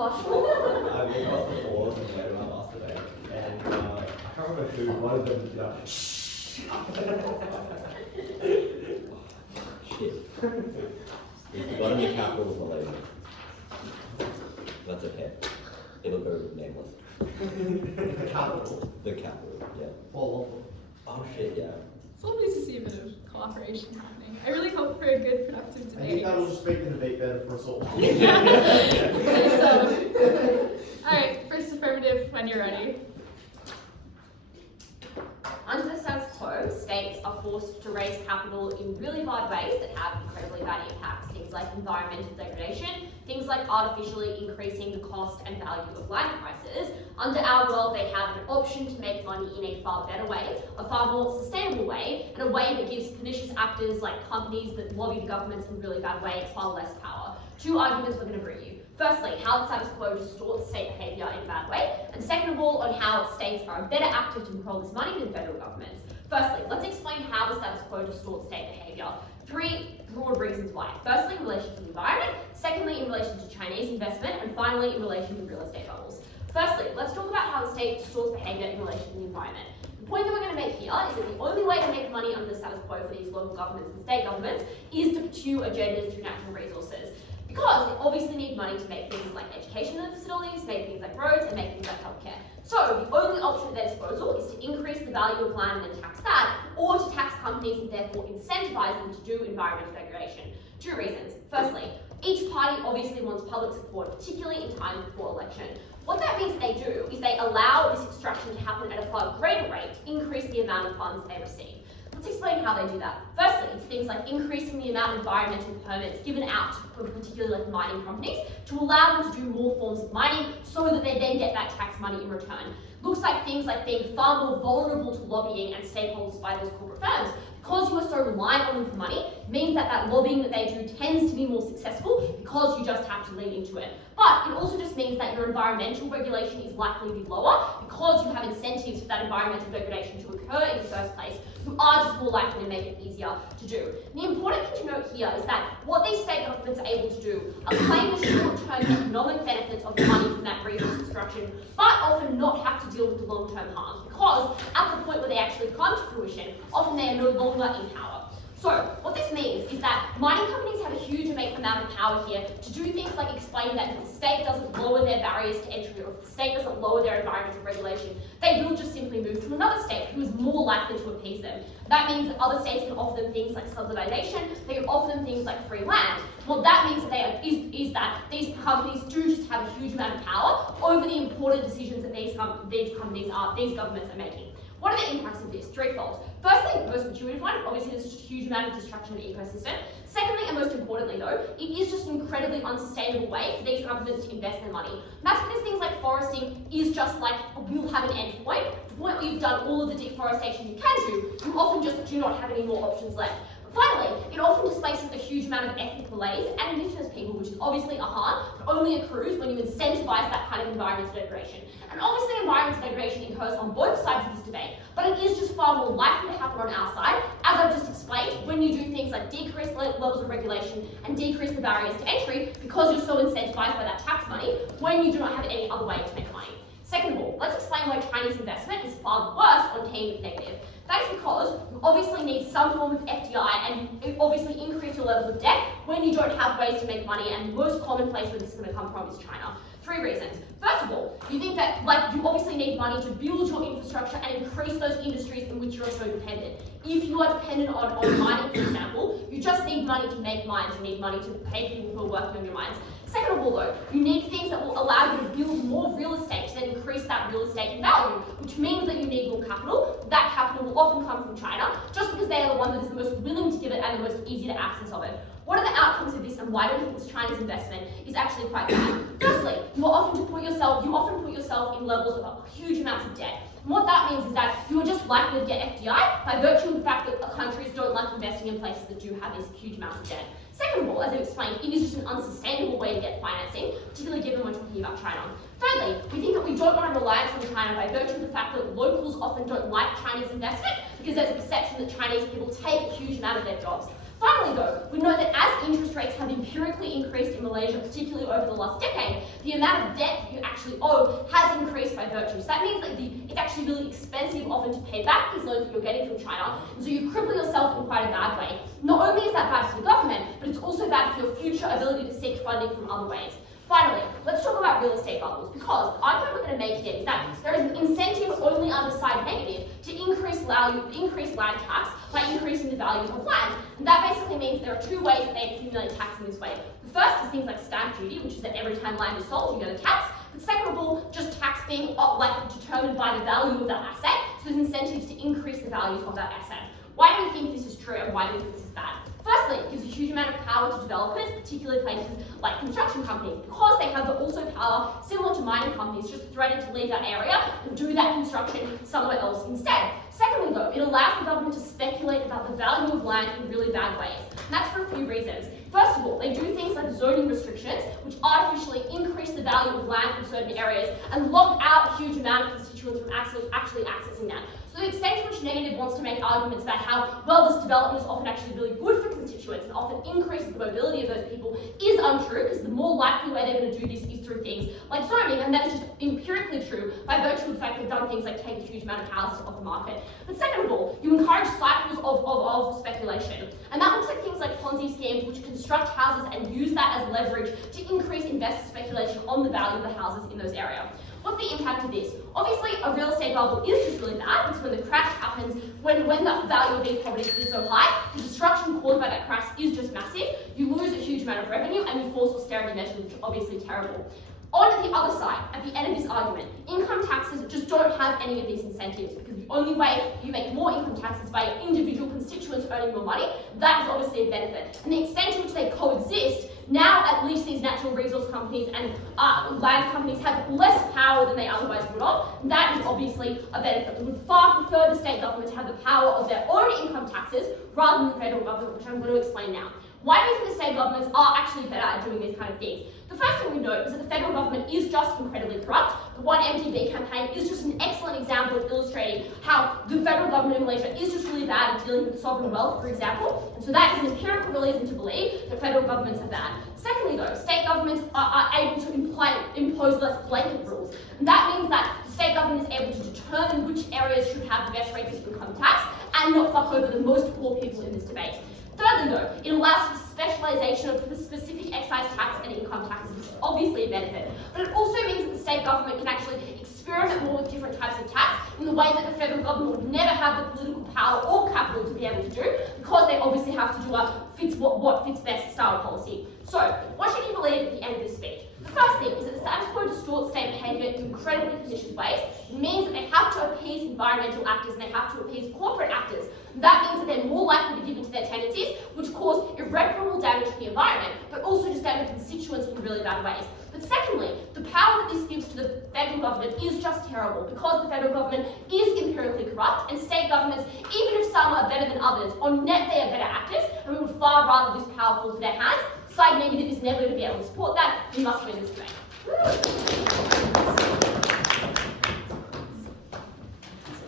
bottle. I walked across the floors and waited my last today, and I can't remember who, one of them, shit. If you got in the capital of Malaysia, that's okay. It'll go nameless. The capital. The capital, yeah. Well, Oh shit, yeah. It's lovely to see a bit of cooperation happening. I really hope for a good, productive I debate. think that'll just make the debate better for us all. Alright, first affirmative when you're ready. Under the status quo, states are forced to raise capital in really bad ways that have incredibly bad impacts. Things like environmental degradation, things like artificially increasing the cost and value of land prices. Under our world, they have an option to make money in a far better way, a far more sustainable way, and a way that gives pernicious actors like companies that lobby the governments in really bad ways far less power. Two arguments we're going to bring you. Firstly, how the status quo distorts state behaviour in a bad way, and second of all, on how states are a better actor to control this money than federal governments. Firstly, let's explain how the status quo distorts state behaviour. Three broad reasons why. Firstly, in relation to the environment, secondly, in relation to Chinese investment, and finally, in relation to real estate bubbles. Firstly, let's talk about how the state distorts behaviour in relation to the environment. The point that we're going to make here is that the only way to make money under the status quo for these local governments and state governments is to pursue agendas through natural resources. Because they obviously need money to make things like educational facilities, make things like roads, and make things like healthcare. So the only option at their disposal is to increase the value of land and then tax that, or to tax companies and therefore incentivize them to do environmental degradation. Two reasons. Firstly, each party obviously wants public support, particularly in times before election. What that means they do is they allow this extraction to happen at a far greater rate to increase the amount of funds they receive. Let's explain how they do that. Firstly, it's things like increasing the amount of environmental permits given out to particularly like mining companies to allow them to do more forms of mining so that they then get that tax money in return. Looks like things like being far more vulnerable to lobbying and stakeholders by those corporate firms. Because you are so reliant on them for money means that that lobbying that they do tends to be more successful because you just have to lean into it. But it also just means that your environmental regulation is likely to be lower because you have incentives for that environmental degradation to occur in the first place. You are just more likely to make it easier to do. The important thing to note here is that what these state governments are able to do are claim the short-term economic benefits of the money from that resource extraction, but often not have to deal with the long-term harms because at the point where they actually come to fruition, often they are no longer in power. So what this means is that mining companies have a huge amount of power here to do things like explain that if the state doesn't lower their barriers to entry or if the state doesn't lower their environmental regulation, they will just simply move to another state who is more likely to appease them. That means that other states can offer them things like subsidization, they can offer them things like free land. What that means is that these companies do just have a huge amount of power over the important decisions that these governments are making. What are the impacts of this? Threefold. Firstly, the most intuitive one, obviously there's just a huge amount of destruction of the ecosystem. Secondly, and most importantly though, it is just an incredibly unsustainable way for these governments to invest their money. And that's because things like foresting is just like, you'll have an end point. The point where you've done all of the deforestation you can do, you often just do not have any more options left. Finally, it often displaces a huge amount of ethnic Malays and Indigenous people, which is obviously a harm, but only accrues when you incentivise that kind of environmental degradation. And obviously environmental degradation occurs on both sides of this debate, but it is just far more likely to happen on our side, as I've just explained, when you do things like decrease levels of regulation and decrease the barriers to entry because you're so incentivised by that tax money when you do not have any other way to make money. Second of all, let's explain why Chinese investment is far worse on team negative. That's because you obviously need some form of FDI and you obviously increase your levels of debt when you don't have ways to make money, and the most common place where this is going to come from is China. Three reasons. First of all, you think that you obviously need money to build your infrastructure and increase those industries in which you're so dependent. If you are dependent on mining, for example, you just need money to make mines, you need money to pay people who are working on your mines. Second of all though, you need things that will allow you to build more real estate to then increase that real estate in value, which means that you need more capital. That capital will often come from China, just because they are the one that is the most willing to give it and the most easy to access of it. What are the outcomes of this, and why do we think this Chinese investment is actually quite bad? Firstly, you often put yourself in levels of huge amounts of debt. And what that means is that you are just likely to get FDI by virtue of the fact that countries don't like investing in places that do have these huge amounts of debt. Second of all, as I explained, it is just an unsustainable way to get financing, particularly given when talking about China. Thirdly, we think that we don't want a reliance on China by virtue of the fact that locals often don't like Chinese investment because there's a perception that Chinese people take a huge amount of their jobs. Finally though, we know that as interest rates have empirically increased in Malaysia, particularly over the last decade, the amount of debt you actually owe has increased by virtue. So that means that it's actually really expensive often to pay back these loans that you're getting from China, and so you cripple yourself in quite a bad way. Not only is that bad for the government, but it's also bad for your future ability to seek funding from other ways. Finally, let's talk about real estate bubbles, because the argument we're going to make here is that there is an incentive only on the side negative to increase land tax by increasing the values of land. And that basically means there are two ways that they accumulate tax in this way. The first is things like stamp duty, which is that every time land is sold, you get a tax. But second of all, just tax being determined by the value of that asset, so there's incentives to increase the values of that asset. Why do we think this is true, and why do we think this is bad? Firstly, it gives a huge amount of power to developers, particularly places like construction companies, because they have also power similar to mining companies, just threatening to leave that area and do that construction somewhere else instead. Secondly though, it allows the government to speculate about the value of land in really bad ways. And that's for a few reasons. First of all, they do things like zoning restrictions, which artificially increase the value of land in certain areas and lock out a huge amount of constituents from actually accessing that. So the extent to which Negative wants to make arguments about how, well, this development is often actually really good for constituents and often increases the mobility of those people is untrue, because the more likely way they're going to do this is through things like zoning, and that is just empirically true by virtue of the fact they've done things like take a huge amount of houses off the market. But second of all, you encourage cycles of speculation, and that looks like things like Ponzi schemes, which construct houses and use that as leverage to increase investor speculation on the value of the houses in those areas. What's the impact of this? Obviously, a real estate bubble is just really bad, because when the crash happens, when the value of these properties is so high, the destruction caused by that crash is just massive. You lose a huge amount of revenue, and you force austerity measures, which are obviously terrible. On the other side, at the end of this argument, income taxes just don't have any of these incentives, because the only way you make more income taxes is by individual constituents earning more money. That is obviously a benefit. And the extent to which they coexist, now at least these natural resource companies and land companies have less power than they otherwise would have. And that is obviously a benefit. We would far prefer the state government to have the power of their own income taxes rather than the federal government, which I'm going to explain now. Why do you think the state governments are actually better at doing these kind of things? The first thing we note is that the federal government is just incredibly corrupt. The One MDB campaign is just an excellent example of illustrating how the federal government in Malaysia is just really bad at dealing with sovereign wealth, for example. And so that is an empirical reason to believe that federal governments are bad. Secondly though, state governments are able to impose less blanket rules. And that means that the state government is able to determine which areas should have the best rates of income tax and not fuck over the most poor people in this debate. Thirdly though, it allows for specialisation of the specific excise tax and income taxes, which is obviously a benefit. But it also means that the state government can actually experiment more with different types of tax in the way that the federal government would never have the political power or capital to be able to do, because they obviously have to do what fits best style policy. So, what should you believe at the end of this speech? The first thing is that the status quo distorts state behaviour in incredibly pernicious ways. It means that they have to appease environmental actors and they have to appease corporate actors. That means that they're more likely to give in to their tendencies, which cause irreparable damage to the environment, but also just damage constituents in really bad ways. But secondly, the power that this gives to the federal government is just terrible, because the federal government is empirically corrupt, and state governments, even if some are better than others, on net they are better actors, and we would far rather this power fall to their hands. Side Negative is never going to be able to support that. We must win this debate.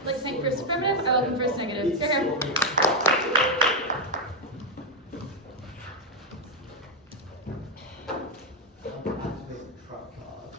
I'd like to thank First Affirmative. I welcome First Negative. Go here. Activate the truck card.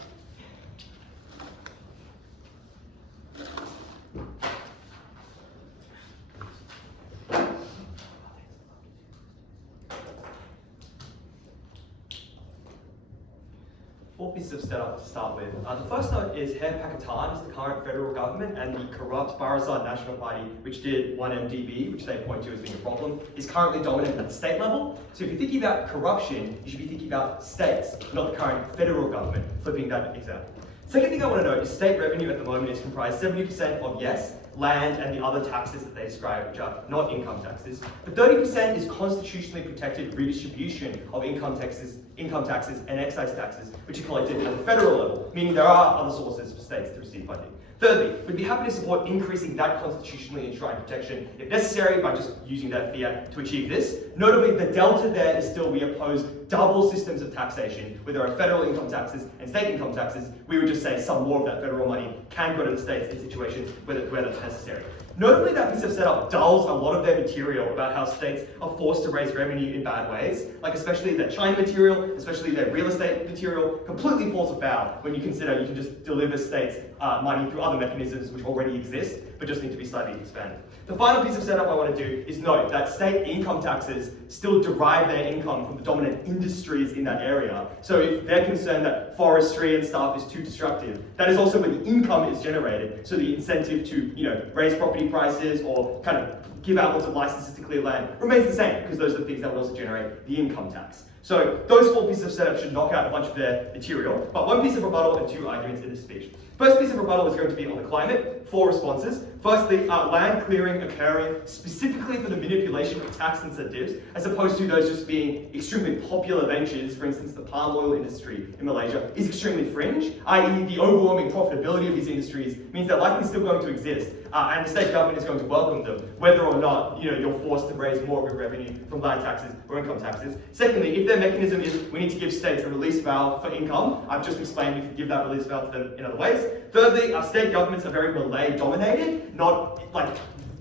Four pieces of setup to start with. The first note is Herr Pakatan is the current federal government, and the corrupt Barisan Nasional Party, which did 1MDB, which they point to as being a problem, is currently dominant at the state level. So if you're thinking about corruption, you should be thinking about states, not the current federal government, flipping that example. Second thing I want to note is state revenue at the moment is comprised 70% of, yes, land and the other taxes that they describe, which are not income taxes. But 30% is constitutionally protected redistribution of income taxes and excise taxes, which are collected at the federal level, meaning there are other sources for states to receive funding. Thirdly, we'd be happy to support increasing that constitutionally enshrined protection if necessary by just using that fiat to achieve this. Notably, the delta there is still we oppose double systems of taxation, where there are federal income taxes and state income taxes. We would just say some more of that federal money can go to the states in situations where that's necessary. Notably, that piece of setup dulls a lot of their material about how states are forced to raise revenue in bad ways, like especially their China material, especially their real estate material, completely falls afoul when you consider you can just deliver states money through other mechanisms which already exist, but just need to be slightly expanded. The final piece of setup I want to do is note that state income taxes still derive their income from the dominant industries in that area. So if they're concerned that forestry and stuff is too destructive, that is also where the income is generated. So the incentive to, raise property prices or kind of give out lots of licenses to clear land remains the same, because those are the things that will also generate the income tax. So those 4 pieces of setup should knock out a bunch of their material, but 1 piece of rebuttal and 2 arguments in this speech. First piece of rebuttal is going to be on the climate, 4 responses. Firstly, land clearing occurring specifically for the manipulation of tax incentives, as opposed to those just being extremely popular ventures. For instance, the palm oil industry in Malaysia is extremely fringe, i.e. the overwhelming profitability of these industries means they're likely still going to exist, and the state government is going to welcome them, whether or not you're forced to raise more of your revenue from land taxes or income taxes. Secondly, if their mechanism is we need to give states a release valve for income, I've just explained we can give that release valve to them in other ways. Thirdly, our state governments are very Malay dominated, not like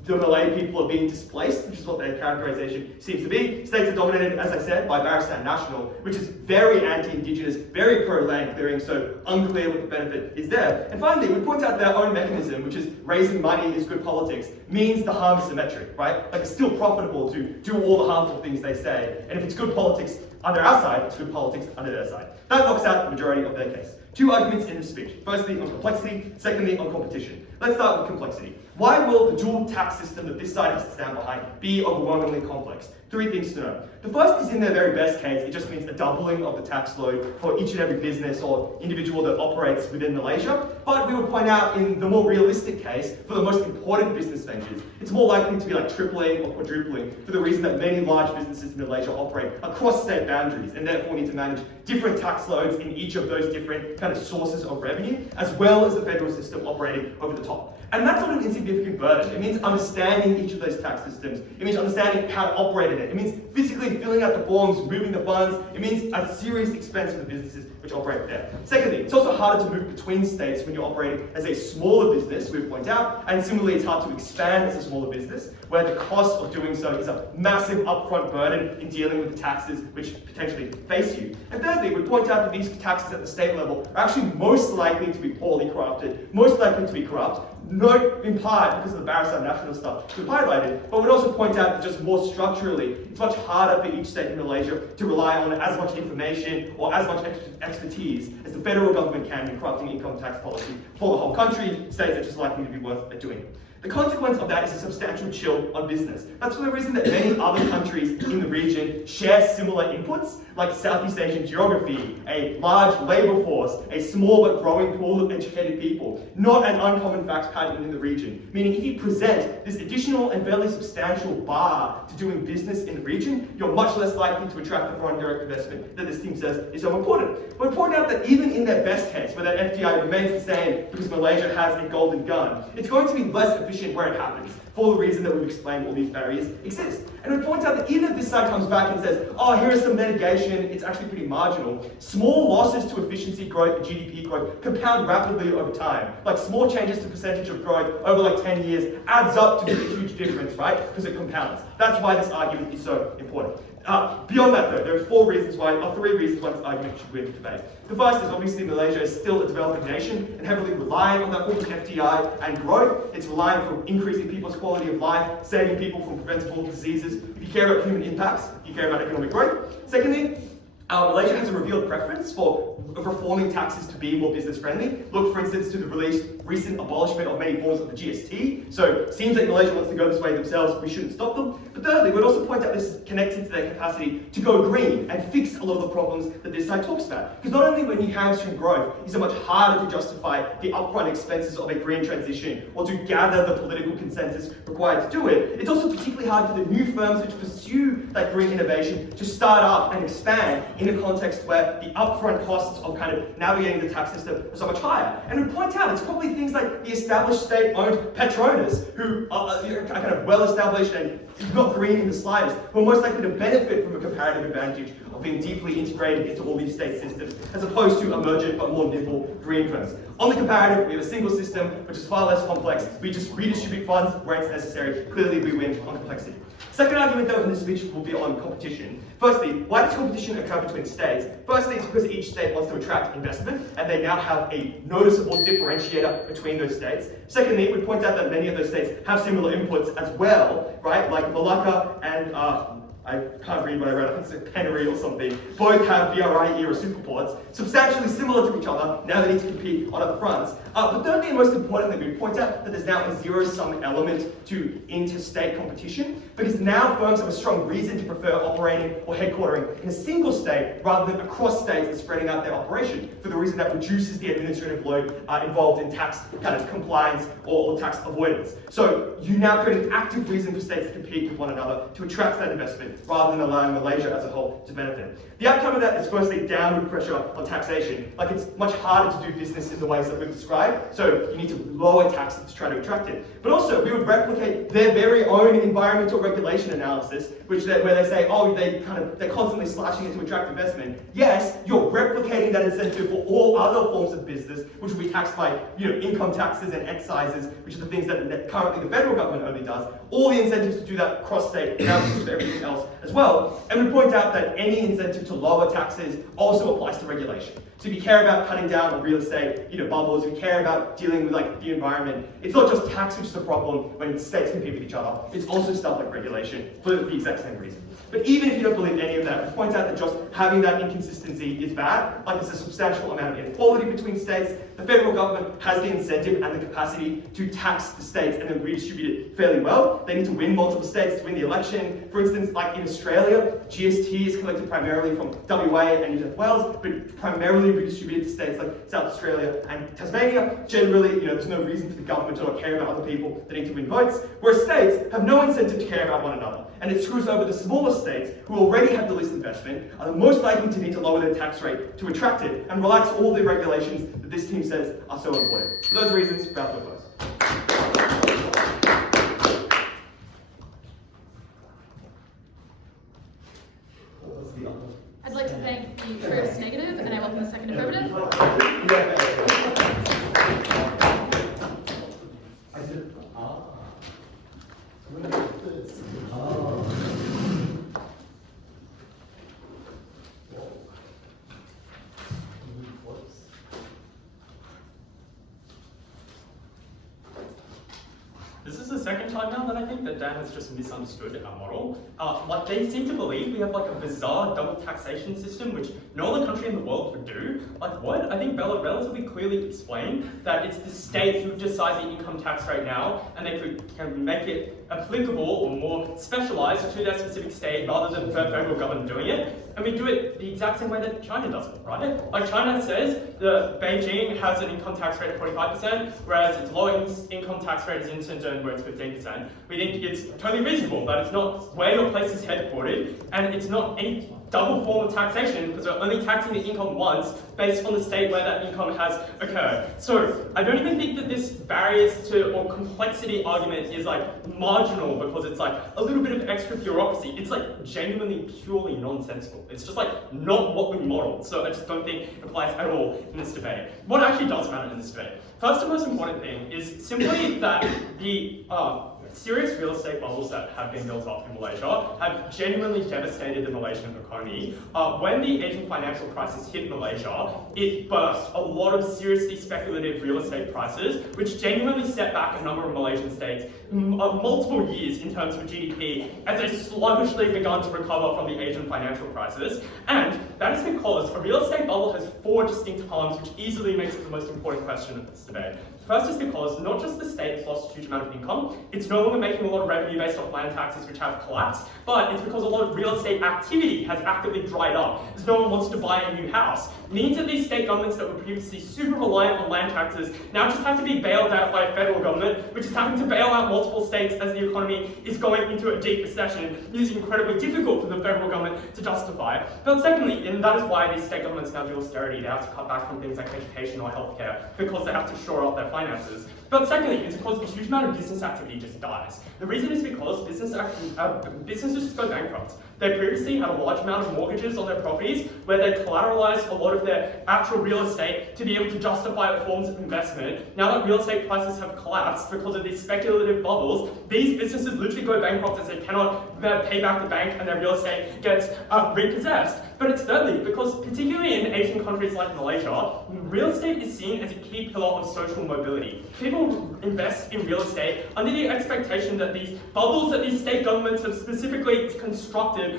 the Malay people are being displaced, which is what their characterization seems to be. States are dominated, as I said, by Barisan Nasional, which is very anti-indigenous, very pro-land clearing, so unclear what the benefit is there. And finally, we point out their own mechanism, which is raising money is good politics, means the harm is symmetric, right? Like it's still profitable to do all the harmful things they say, and if it's good politics under our side, it's good politics under their side. That knocks out the majority of their case. 2 arguments in this speech. Firstly, on complexity. Secondly, on competition. Let's start with complexity. Why will the dual tax system that this side has to stand behind be overwhelmingly complex? 3 things to know. The first is, in their very best case, it just means a doubling of the tax load for each and every business or individual that operates within Malaysia. But we would point out, in the more realistic case, for the most important business ventures, it's more likely to be like tripling or quadrupling, for the reason that many large businesses in Malaysia operate across state boundaries and therefore need to manage different tax loads in each of those different kind of sources of revenue, as well as the federal system operating over the top. And that's not an insignificant burden. It means understanding each of those tax systems. It means understanding how to operate in it. It means physically filling out the forms, moving the funds. It means a serious expense for the businesses which operate there. Secondly, it's also harder to move between states when you're operating as a smaller business, we point out, and similarly it's hard to expand as a smaller business, where the cost of doing so is a massive upfront burden in dealing with the taxes which potentially face you. And thirdly, we point out that these taxes at the state level are actually most likely to be poorly crafted, most likely to be corrupt, not in part because of the Barisan Nasional stuff we've highlighted, but we'd also point out that just more structurally, it's much harder for each state in Malaysia to rely on as much information or as much expertise as the federal government can in crafting income tax policy for the whole country. States are just likely to be worse at doing it. The consequence of that is a substantial chill on business. That's for the reason that many other countries in the region share similar inputs, like Southeast Asian geography, a large labour force, a small but growing pool of educated people, not an uncommon fact pattern in the region. Meaning if you present this additional and fairly substantial bar to doing business in the region, you're much less likely to attract the foreign direct investment that this team says is so important. But we point out that even in their best case, where that FDI remains the same because Malaysia has a golden gun, it's going to be less efficient where it happens, for the reason that we've explained all these barriers exist. And we point out that even if this side comes back and says, oh, here is some mitigation, it's actually pretty marginal, small losses to efficiency growth and GDP growth compound rapidly over time. Like small changes to percentage of growth over like 10 years adds up to be a huge difference, right? Because it compounds. That's why this argument is so important. Beyond that though, there are 3 reasons why this argument should win debate. The first is obviously Malaysia is still a developing nation and heavily relying on that form of FDI and growth. It's relying on increasing people's quality of life, saving people from preventable diseases. If you care about human impacts, you care about economic growth. Secondly, Malaysia has a revealed preference for reforming taxes to be more business friendly. Look, for instance, to the recent abolishment of many forms of the GST. So it seems like Malaysia wants to go this way themselves. We shouldn't stop them. But thirdly, we'd also point out this is connected to their capacity to go green and fix a lot of the problems that this side talks about. Because not only when you hamstring growth, is it much harder to justify the upfront expenses of a green transition or to gather the political consensus required to do it, it's also particularly hard for the new firms which pursue that green innovation to start up and expand in a context where the upfront costs of kind of navigating the tax system are so much higher. And we point out it's probably things like the established state-owned Petronas, who are kind of well-established and not green in the slightest, who are most likely to benefit from a comparative advantage of being deeply integrated into all these state systems, as opposed to emergent but more nimble green firms. On the comparative, we have a single system, which is far less complex. We just redistribute funds where it's necessary. Clearly, we win on complexity. Second argument, though, in this speech will be on competition. Firstly, why does competition occur between states? Firstly, it's because each state wants to attract investment, and they now have a noticeable differentiator between those states. Secondly, we point out that many of those states have similar inputs as well, right? Like Malacca and I can't read what I read, I think it's like Canary or something. Both have BRI-era superports, substantially similar to each other. Now they need to compete on other fronts. But thirdly, and most importantly, we point out that there's now a zero-sum element to interstate competition, because now firms have a strong reason to prefer operating or headquartering in a single state rather than across states and spreading out their operation, for the reason that reduces the administrative load involved in tax kind of compliance or tax avoidance. So you now create an active reason for states to compete with one another to attract that investment, rather than allowing Malaysia as a whole to benefit. The outcome of that is firstly downward pressure on taxation. Like, it's much harder to do business in the ways that we've described, so you need to lower taxes to try to attract it. But also, we would replicate their very own environmental regulation analysis, where they say, oh, they're constantly slashing it to attract investment. Yes, you're replicating that incentive for all other forms of business, which will be taxed by income taxes and excises, which are the things that currently the federal government only does. All the incentives to do that cross-state, now for everything else as well. And we point out that any incentive to lower taxes also applies to regulation. So if you care about cutting down on real estate, bubbles, if you care about dealing with the environment, it's not just tax which is a problem when states compete with each other. It's also stuff like regulation for the exact same reason. But even if you don't believe any of that, we point out that just having that inconsistency is bad. Like, there's a substantial amount of inequality between states. The federal government has the incentive and the capacity to tax the states and then redistribute it fairly well. They need to win multiple states to win the election. For instance, like in Australia, GST is collected primarily from WA and New South Wales, but primarily redistributed to states like South Australia and Tasmania. Generally, there's no reason for the government to not care about other people that need to win votes, whereas states have no incentive to care about one another. And it screws over the smaller states, who already have the least investment, are the most likely to need to lower their tax rate to attract it, and relax all the regulations that this team says are so important. For those reasons, round of applause. I'd like to thank the first negative, and I welcome the second affirmative. This is the second time now that I think that Dan has just misunderstood our model. Like, they seem to believe we have like a bizarre double taxation system which no other country in the world would do. Like, what? I think Bella relatively clearly explained that it's the state who decide the income tax rate now, and they can make it applicable or more specialized to their specific state rather than the federal government doing it. And we do it the exact same way that China does it, right? Like, China says the Beijing has an income tax rate of 45%, whereas its low income tax rate is in Shenzhen, where it's 15%. We think it's totally reasonable, but it's not where your place is headquartered, and it's not any double form of taxation, because we're only taxing the income once based on the state where that income has occurred. So I don't even think that this barriers to or complexity argument is like marginal, because it's like a little bit of extra bureaucracy. It's like genuinely purely nonsensical. It's just like not what we modeled. So I just don't think it applies at all in this debate. What actually does matter in this debate? First and most important thing is simply that the serious real estate bubbles that have been built up in Malaysia have genuinely devastated the Malaysian economy. When the Asian financial crisis hit Malaysia, it burst a lot of seriously speculative real estate prices, which genuinely set back a number of Malaysian states multiple years in terms of GDP, as they sluggishly begun to recover from the Asian financial crisis. And that is because a real estate bubble has four distinct harms, which easily makes it the most important question of this debate. First is because not just the state has lost a huge amount of income, it's no no longer making a lot of revenue based off land taxes which have collapsed, but it's because a lot of real estate activity has actively dried up, as no one wants to buy a new house. It means that these state governments that were previously super reliant on land taxes now just have to be bailed out by a federal government, which is having to bail out multiple states as the economy is going into a deep recession. It is incredibly difficult for the federal government to justify. But secondly, and that is why these state governments now do austerity, they have to cut back from things like education or healthcare because they have to shore up their finances. But secondly, it's because a huge amount of business activity just dies. The reason is because businesses just go bankrupt. They previously had a large amount of mortgages on their properties where they collateralized a lot of their actual real estate to be able to justify forms of investment. Now that real estate prices have collapsed because of these speculative bubbles, these businesses literally go bankrupt as they cannot pay back the bank and their real estate gets repossessed. But it's thirdly, because particularly in Asian countries like Malaysia, real estate is seen as a key pillar of social mobility. People invest in real estate under the expectation that these bubbles that these state governments have specifically constructed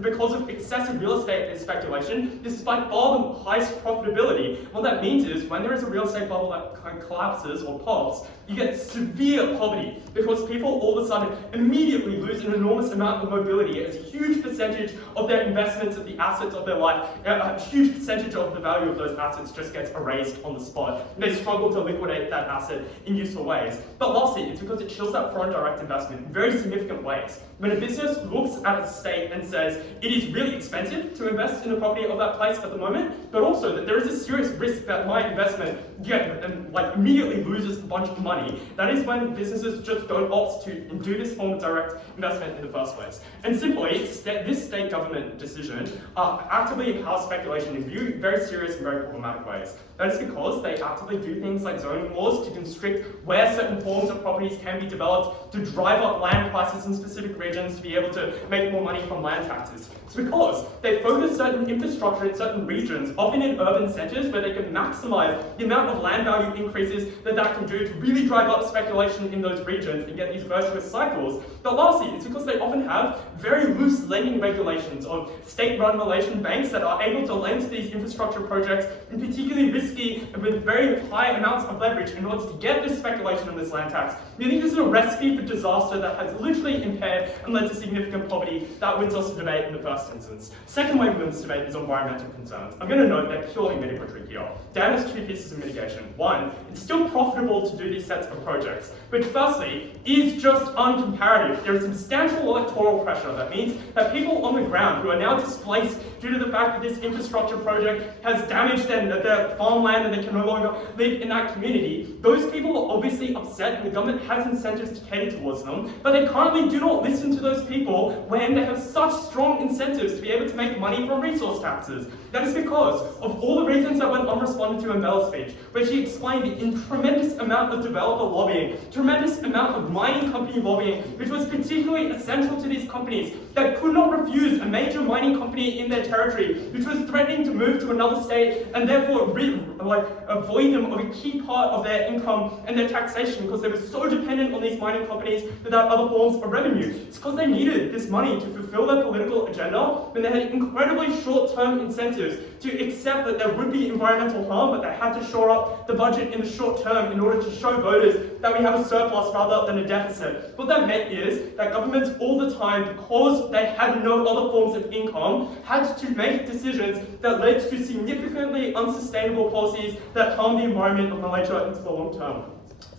because of excessive real estate speculation, this is by far the highest profitability. What that means is when there is a real estate bubble that collapses or pops, you get severe poverty because people all of a sudden immediately lose an enormous amount of mobility as a huge percentage of their investments of the assets of their life, a huge percentage of the value of those assets just gets erased on the spot. And they struggle to liquidate that asset in useful ways. But lastly, it's because it chills out foreign direct investment in very significant ways. When a business looks at a state and says it is really expensive to invest in the property of that place at the moment, but also that there is a serious risk that my investment immediately loses a bunch of money, that is when businesses just don't opt to do this form of direct investment in the first place. And simply, this state government decision actively empowers speculation in very serious and very problematic ways. That is because they actively do things like zoning laws to constrict where certain forms of properties can be developed, to drive up land prices in specific regions to be able to make more money from land taxes. It's because they focus certain infrastructure in certain regions, often in urban centres, where they can maximise the amount of land value increases that can do to really drive up speculation in those regions and get these virtuous cycles. But lastly, it's because they often have very loose lending regulations of state-run Malaysian banks that are able to lend to these infrastructure projects, and particularly risky and with very high amounts of leverage in order to get this speculation on this land tax. We think this is a recipe for disaster that has literally impaired and led to significant poverty that wins us the debate in the first instance. Second way we win this debate is environmental concerns. I'm going to note they're purely mitigatory here. Dan has two pieces of mitigation. One, it's still profitable to do these sets of projects, which firstly is just uncomparative. There is substantial electoral pressure. That means that people on the ground who are now displaced due to the fact that this infrastructure project has damaged their farmland and they can no longer live in that community, those people are obviously upset and the government has incentives to cater towards them, but they currently do not listen to those people when they have such strong incentives to be able to make money from resource taxes. That is because of all the reasons that went unresponded to in Bella's speech, where she explained the tremendous amount of developer lobbying, tremendous amount of mining company lobbying, which was particularly essential to these companies that could not refuse a major mining company in their territory, which was threatening to move to another state and therefore avoid them of a key part of their income and their taxation because they were so dependent on these mining companies without other forms of revenue. It's because they needed this money to fulfill their political agenda when they had incredibly short-term incentives to accept that there would be environmental harm, but they had to shore up the budget in the short term in order to show voters that we have a surplus rather than a deficit. What that meant is that governments all the time, because they had no other forms of income, had to make decisions that led to significantly unsustainable policies that harm the environment of Malaysia into the long term.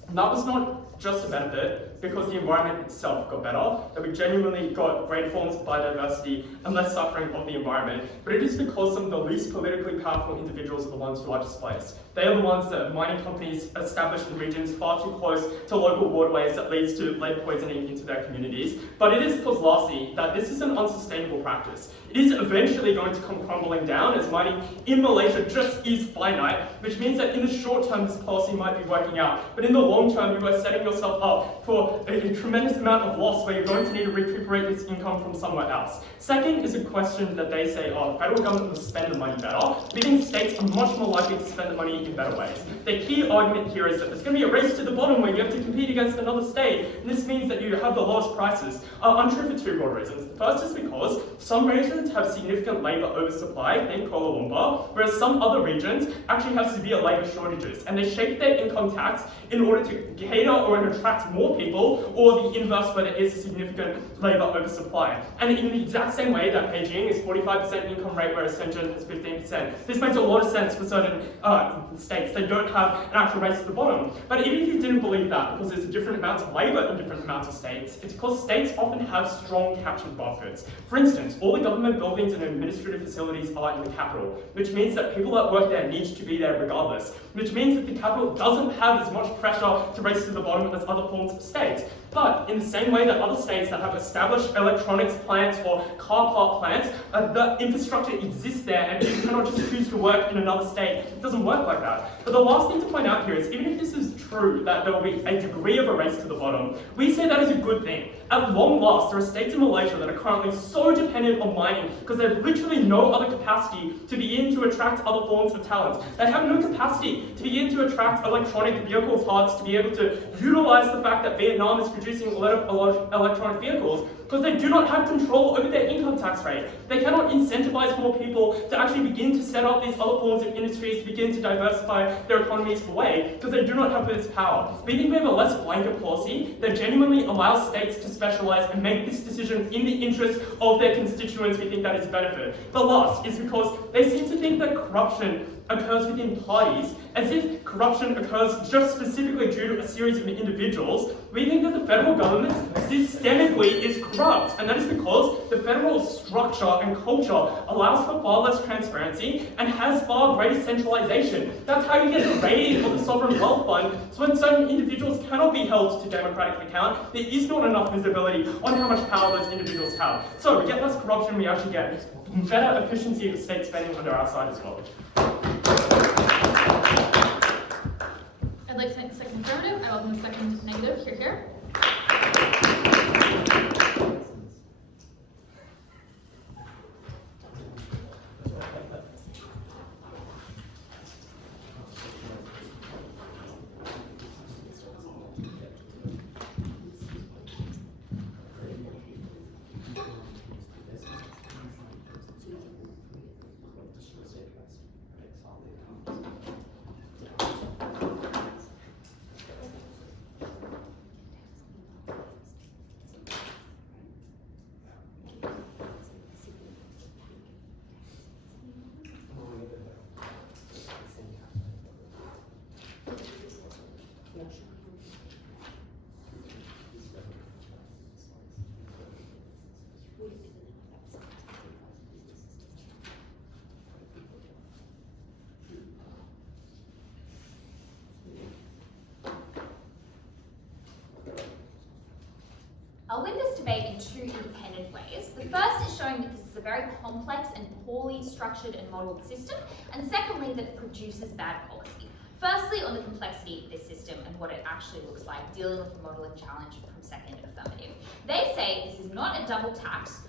And that was not just a benefit because the environment itself got better, that we genuinely got great forms of biodiversity and less suffering of the environment, but it is because some of the least politically powerful individuals are the ones who are displaced. They are the ones that mining companies established in regions far too close to local waterways that leads to lead poisoning into their communities. But it is because, lastly, that this is an unsustainable practice. It is eventually going to come crumbling down as mining in Malaysia just is finite, which means that in the short term this policy might be working out, but in the long term you are setting yourself up for a tremendous amount of loss where you're going to need to recuperate this income from somewhere else. Second is a question that they say, the federal government will spend the money better. We think states are much more likely to spend the money in better ways. The key argument here is that there's going to be a race to the bottom where you have to compete against another state, and this means that you have the lowest prices. Untrue for two broad reasons. The first is because some regions have significant labour oversupply, think Kuala Lumpur, whereas some other regions actually have severe labour shortages, and they shape their income tax in order to cater or attract more people people, or the inverse where there is a significant labour oversupply. And in the exact same way that Beijing is 45% income rate, whereas Shenzhen is 15%. This makes a lot of sense for certain states that don't have an actual race to the bottom. But even if you didn't believe that, because there's different amounts of labour in different amounts of states, it's because states often have strong captured buffers. For instance, all the government buildings and administrative facilities are in the capital, which means that people that work there need to be there regardless, which means that the capital doesn't have as much pressure to race to the bottom as other forms of states. But in the same way that other states that have established electronics plants or car part plants, the infrastructure exists there and you cannot just choose to work in another state. It doesn't work like that. But the last thing to point out here is, even if this is true that there will be a degree of a race to the bottom, we say that is a good thing. At long last, there are states in Malaysia that are currently so dependent on mining because they have literally no other capacity to begin to attract other forms of talents. They have no capacity to begin to attract electronic vehicle parts to be able to utilize the fact that Vietnam is producing a lot of electronic vehicles because they do not have control over their income tax rate. They cannot incentivize more people to actually begin to set up these other forms of industries, to begin to diversify their economies away, because they do not have this power. We think we have a less blanket policy that genuinely allows states to specialize and make this decision in the interest of their constituents. We think that is a benefit. The last is because they seem to think that corruption occurs within parties, as if corruption occurs just specifically due to a series of individuals. We think that the federal government systemically is corrupt, and that is because the federal structure and culture allows for far less transparency and has far greater centralization. That's how you get the rating of the sovereign wealth fund. So when certain individuals cannot be held to democratic account, there is not enough visibility on how much power those individuals have. So we get less corruption, we actually get better efficiency of state spending under our side as well. I'd like to thank the second affirmative. I welcome the second negative. Hear, hear. I'll win this debate in two independent ways. The first is showing that this is a very complex and poorly structured and modelled system, and secondly, that it produces bad policy. Firstly, on the complexity of this system and what it actually looks like dealing with the modelling challenge from second affirmative. They say this is not a double tax,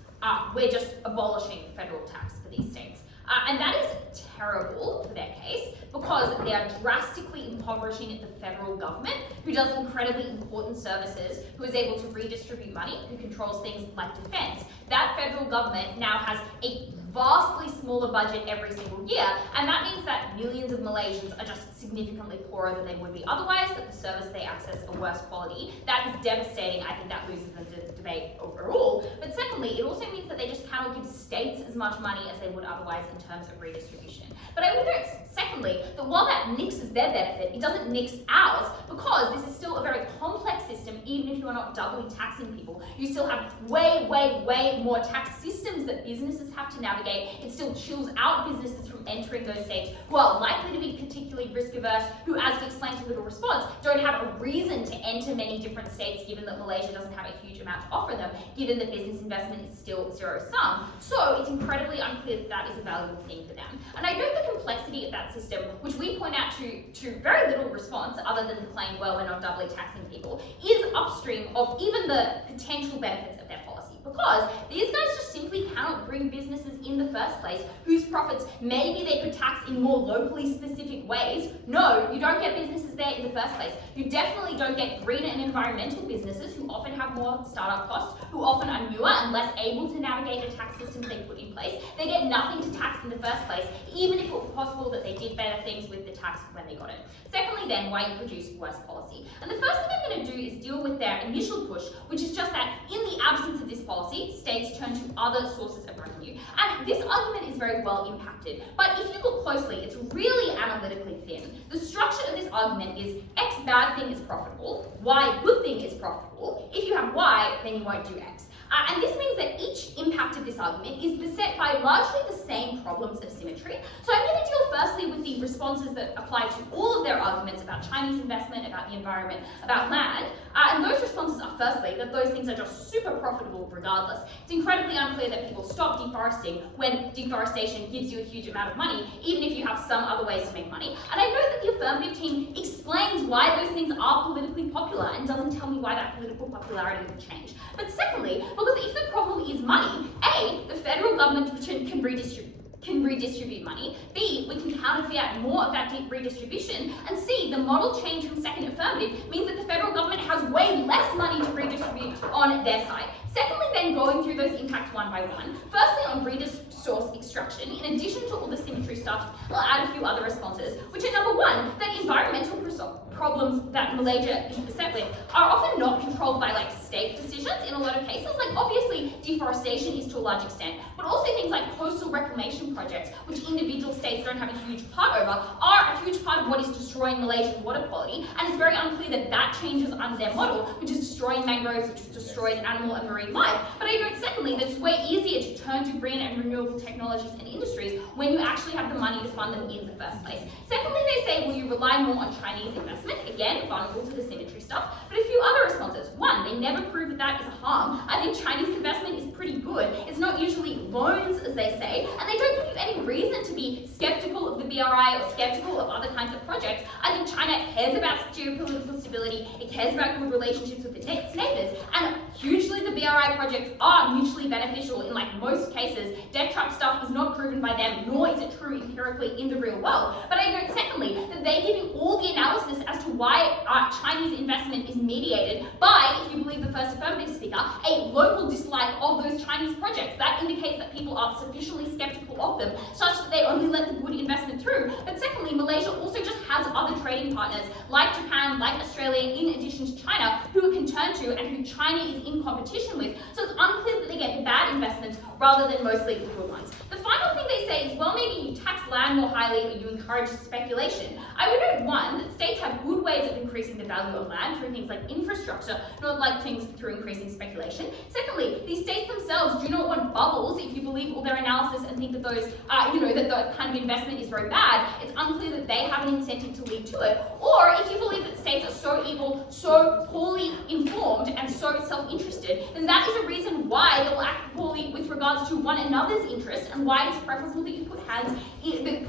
we're just abolishing federal tax for these states. And that is terrible for their case because they are drastically impoverishing the federal government, who does incredibly important services, who is able to redistribute money, who controls things like defence. That federal government now has a vastly smaller budget every single year, and that means that millions of Malaysians are just significantly poorer than they would be otherwise, that the service they access are worse quality. That is devastating. I think that loses the debate overall. But secondly, it also means that they just cannot give states as much money as they would otherwise in terms of redistribution. But I would note, secondly, that while that nixes their benefit, it doesn't nix ours, because this is still a very complex system. Even if you are not doubly taxing people, you still have way more tax systems that businesses have to navigate. It still chills out businesses from entering those states who are likely to be particularly risk averse, who, as we explained to Little Response, don't have a reason to enter many different states, given that Malaysia doesn't have a huge amount to offer them, given that business investment is still zero sum. So it's incredibly unclear that that is a valuable thing for them. And I note the complexity of that system, which we point out to very little response, other than the claim, well, we're not doubly taxing people, is upstream of even the potential benefits of their policy. because these guys just simply cannot bring businesses in the first place whose profits maybe they could tax in more locally specific ways. No, you don't get businesses there in the first place. You definitely don't get green and environmental businesses who often have more startup costs, who often are newer and less able to navigate the tax systems they put in place. They get nothing to tax in the first place, even if it were possible that they did better things with the tax when they got it. Secondly then, why you produce worse policy. And the first thing I'm going to do is deal with their initial push, which is just that in the absence of this policy, states turn to other sources of revenue. And this argument is very well impacted, but if you look closely, it's really analytically thin. The structure of this argument is X bad thing is profitable, Y good thing is profitable. If you have Y, then you won't do X. And this means that each impact of this argument is beset by largely the same problems of symmetry. So I'm going to deal firstly with the responses that apply to all of their arguments about Chinese investment, about the environment, about land. And those responses are firstly that those things are just super profitable regardless. It's incredibly unclear that people stop deforesting when deforestation gives you a huge amount of money, even if you have some other ways to make money. And I know that the affirmative team explains why those things are politically popular and doesn't tell me why that political popularity will change. But secondly, because if the problem is money, A, the federal government can redistribute money, B, we can counter-fiat more of that redistribution, and C, the model change from second affirmative means that the federal government has way less money to redistribute on their side. Secondly then, going through those impacts one by one, firstly on resource extraction, in addition to all the symmetry stuff, I'll add a few other responses, which are number one, that environmental problems that Malaysia is beset with are often not controlled by like state decisions in a lot of cases. Like obviously deforestation is to a large extent, but also things like coastal reclamation projects, which individual states don't have a huge part over, are a huge part of what is destroying Malaysian water quality, and it's very unclear that that changes under their model, which is destroying mangroves, which destroys animal and marine life. But I note secondly that it's way easier to turn to green and renewable technologies and industries when you actually have the money to fund them in the first place. Secondly, they say, will you rely more on Chinese investment? Again, vulnerable to the symmetry stuff. But a few other responses. One, they never prove that that is a harm. I think Chinese investment is pretty good. It's not usually loans, as they say, and they don't give you any reason to be skeptical of the BRI or skeptical of other kinds of projects. I think China cares about geopolitical stability, it cares about good relationships with its neighbours, and hugely the BRI projects are mutually beneficial in like most cases. Debt trap stuff is not proven by them, nor is it true empirically in the real world. But I note secondly that they're giving all the analysis as to why Chinese investment is mediated by, if you believe the first affirmative speaker, a local dislike of those Chinese projects. That indicates that people are sufficiently skeptical of them such that they only let the good investment through. But secondly, Malaysia also just has other trading partners like Japan, like Australia, in addition to China, who it can turn to and who China is in competition with. So it's unclear that they get the bad investments rather than mostly the good ones. The final thing they say is, well, maybe you tax land more highly or you encourage speculation. I would note one, that states have good ways of increasing the value of land through things like infrastructure, not like things through increasing speculation. Secondly, these states themselves do not want bubbles. If you believe all their analysis and think that those, that the kind of investment is very bad, it's unclear that they have an incentive to lead to it. Or if you believe that states are so evil, so poorly informed, and so self-interested, then that is a reason why they will act poorly with regards to one another's interest, and why it's preferable that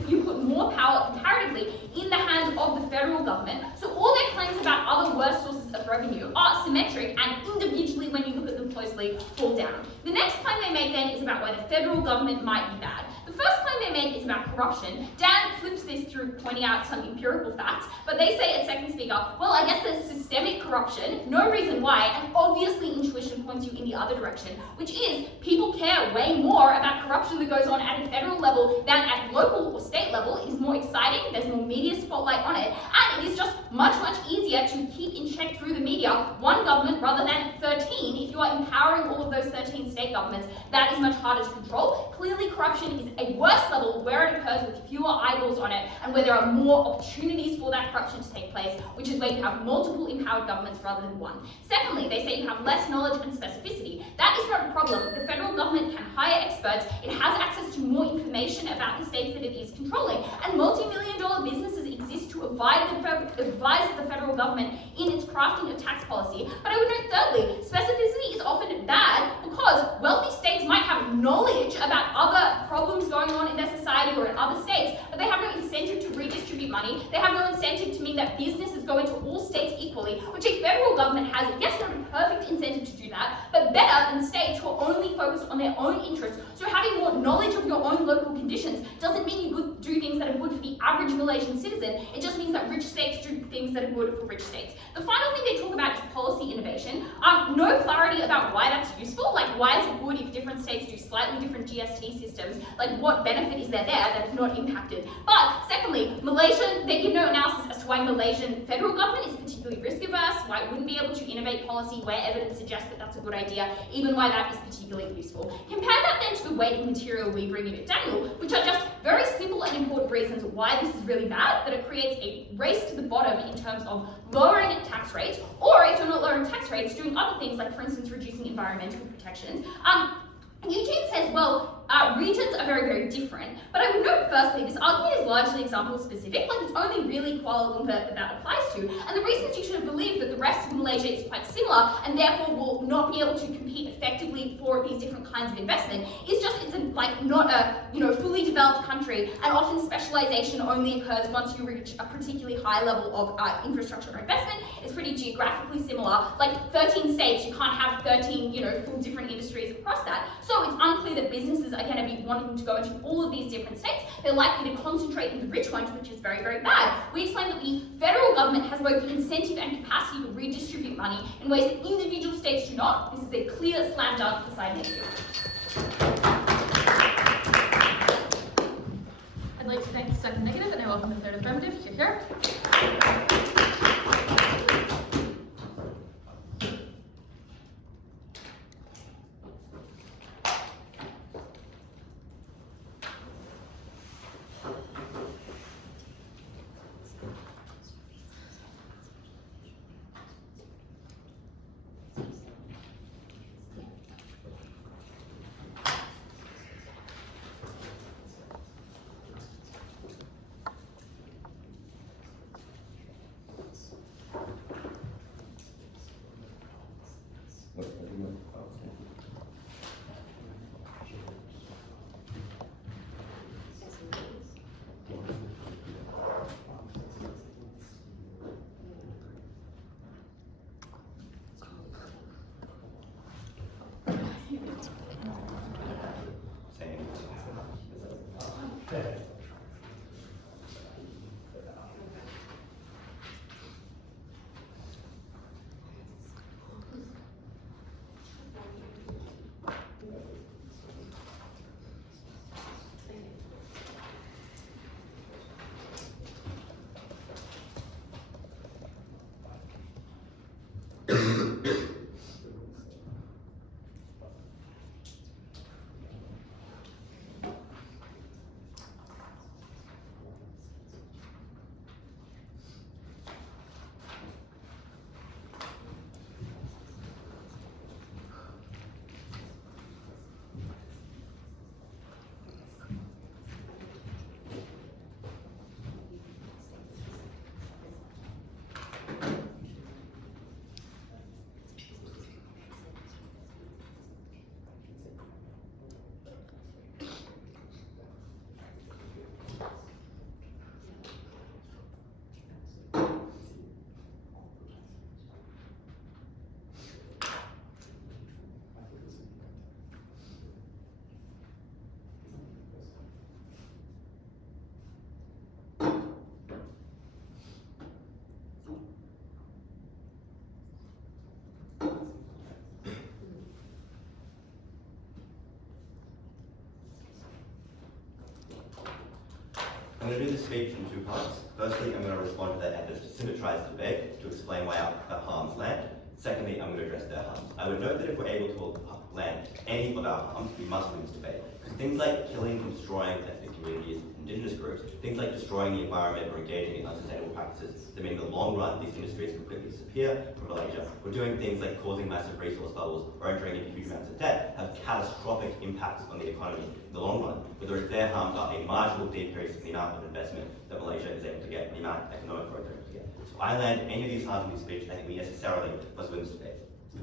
you put more power comparatively in the hands of the federal government. So all their claims about other worse sources of revenue are symmetric, and individually, when you look at them closely, fall down. The next claim they make then is about why the federal government might be bad. The first claim they make is about corruption. Dan flips this through pointing out some empirical facts, but they say at second speaker, well, I guess there's systemic corruption, no reason why, and obviously intuition points you in the other direction, which is people care way more about corruption that goes on at a federal level than at local or state level. It is more exciting, there's more media spotlight on it, and it is just much much easier to keep in check through the media one government rather than 13. If you are empowering all of those 13 state governments, that is much harder to control. Clearly, corruption is a worse level where it occurs with fewer eyeballs on it and where there are more opportunities for that corruption to take place, which is where you have multiple empowered governments rather than one. Secondly, they say you have less knowledge and specificity. That is not a problem. The federal government can hire experts. It has access to more information about the states that it is controlling, and multi-million-dollar businesses exist to advise the federal government in its crafting of tax policy. But I would note thirdly, specificity is often bad because wealthy states might have knowledge about other problems going on in their society or in other states, but they have no incentive to redistribute money, they have no incentive to mean that businesses go into all states equally, which a federal government has, yes, not a perfect incentive to do that, but better than states who are only focused on their own interests. So having more knowledge of your own local conditions doesn't mean you do things that are good for the average Malaysian citizen. It just means that rich states do things that are good for rich states. The final thing they talk about is policy innovation. No clarity about why that's useful, like why is it good if different states do slightly different GST systems, like what benefit is there that's not impacted. But secondly, Malaysia, they give no analysis as to why Malaysian federal government is particularly risk averse, why it wouldn't be able to innovate policy where evidence suggests that that's a good idea, even why that is particularly useful. Compare that then to the weighting material we bring in at Daniel, which are just very simple and important reasons why this is really bad, that it creates a race to the bottom in terms of lowering tax rates, or if you're not lowering tax rates, doing other things like, for instance, reducing environmental protections. Eugene says, well, regions are very, very different, but I would note firstly, this argument is largely example specific, like it's only really Kuala Lumpur that applies to, and the reasons you should have believed that the rest of Malaysia is quite similar and therefore will not be able to compete effectively for these different kinds of investment is just it's not a fully developed country, and often specialization only occurs once you reach a particularly high level of infrastructure or investment. It's pretty geographically similar, like 13 states, you can't have 13 full different industries across that. So it's unclear that businesses are going to be wanting to go into all of these different states. They're likely to concentrate in the rich ones, which is very, very bad. We explain that the federal government has both the incentive and capacity to redistribute money in ways that individual states do not. This is a clear slam dunk for side negative. I'd like to thank the second negative, and I welcome the third affirmative. Hear, hear. I'm going to do this speech in two parts. Firstly, I'm going to respond to their efforts to symmetrize the debate to explain why our harms land. Secondly, I'm going to address their harms. I would note that if we're able to land any of our harms, we must win this debate. Because things like killing and destroying ethnic communities, indigenous groups, things like destroying the environment or engaging in unsustainable practices that mean in the long run these industries completely disappear from Malaysia, or doing things like causing massive resource bubbles or entering into huge amounts of debt have catastrophic impacts on the economy in the long run, whether their harms are a marginal decrease in the amount of investment that Malaysia is able to get, the amount of economic growth they're able to get. So if I land any of these harms in this speech, I think we necessarily must win this debate.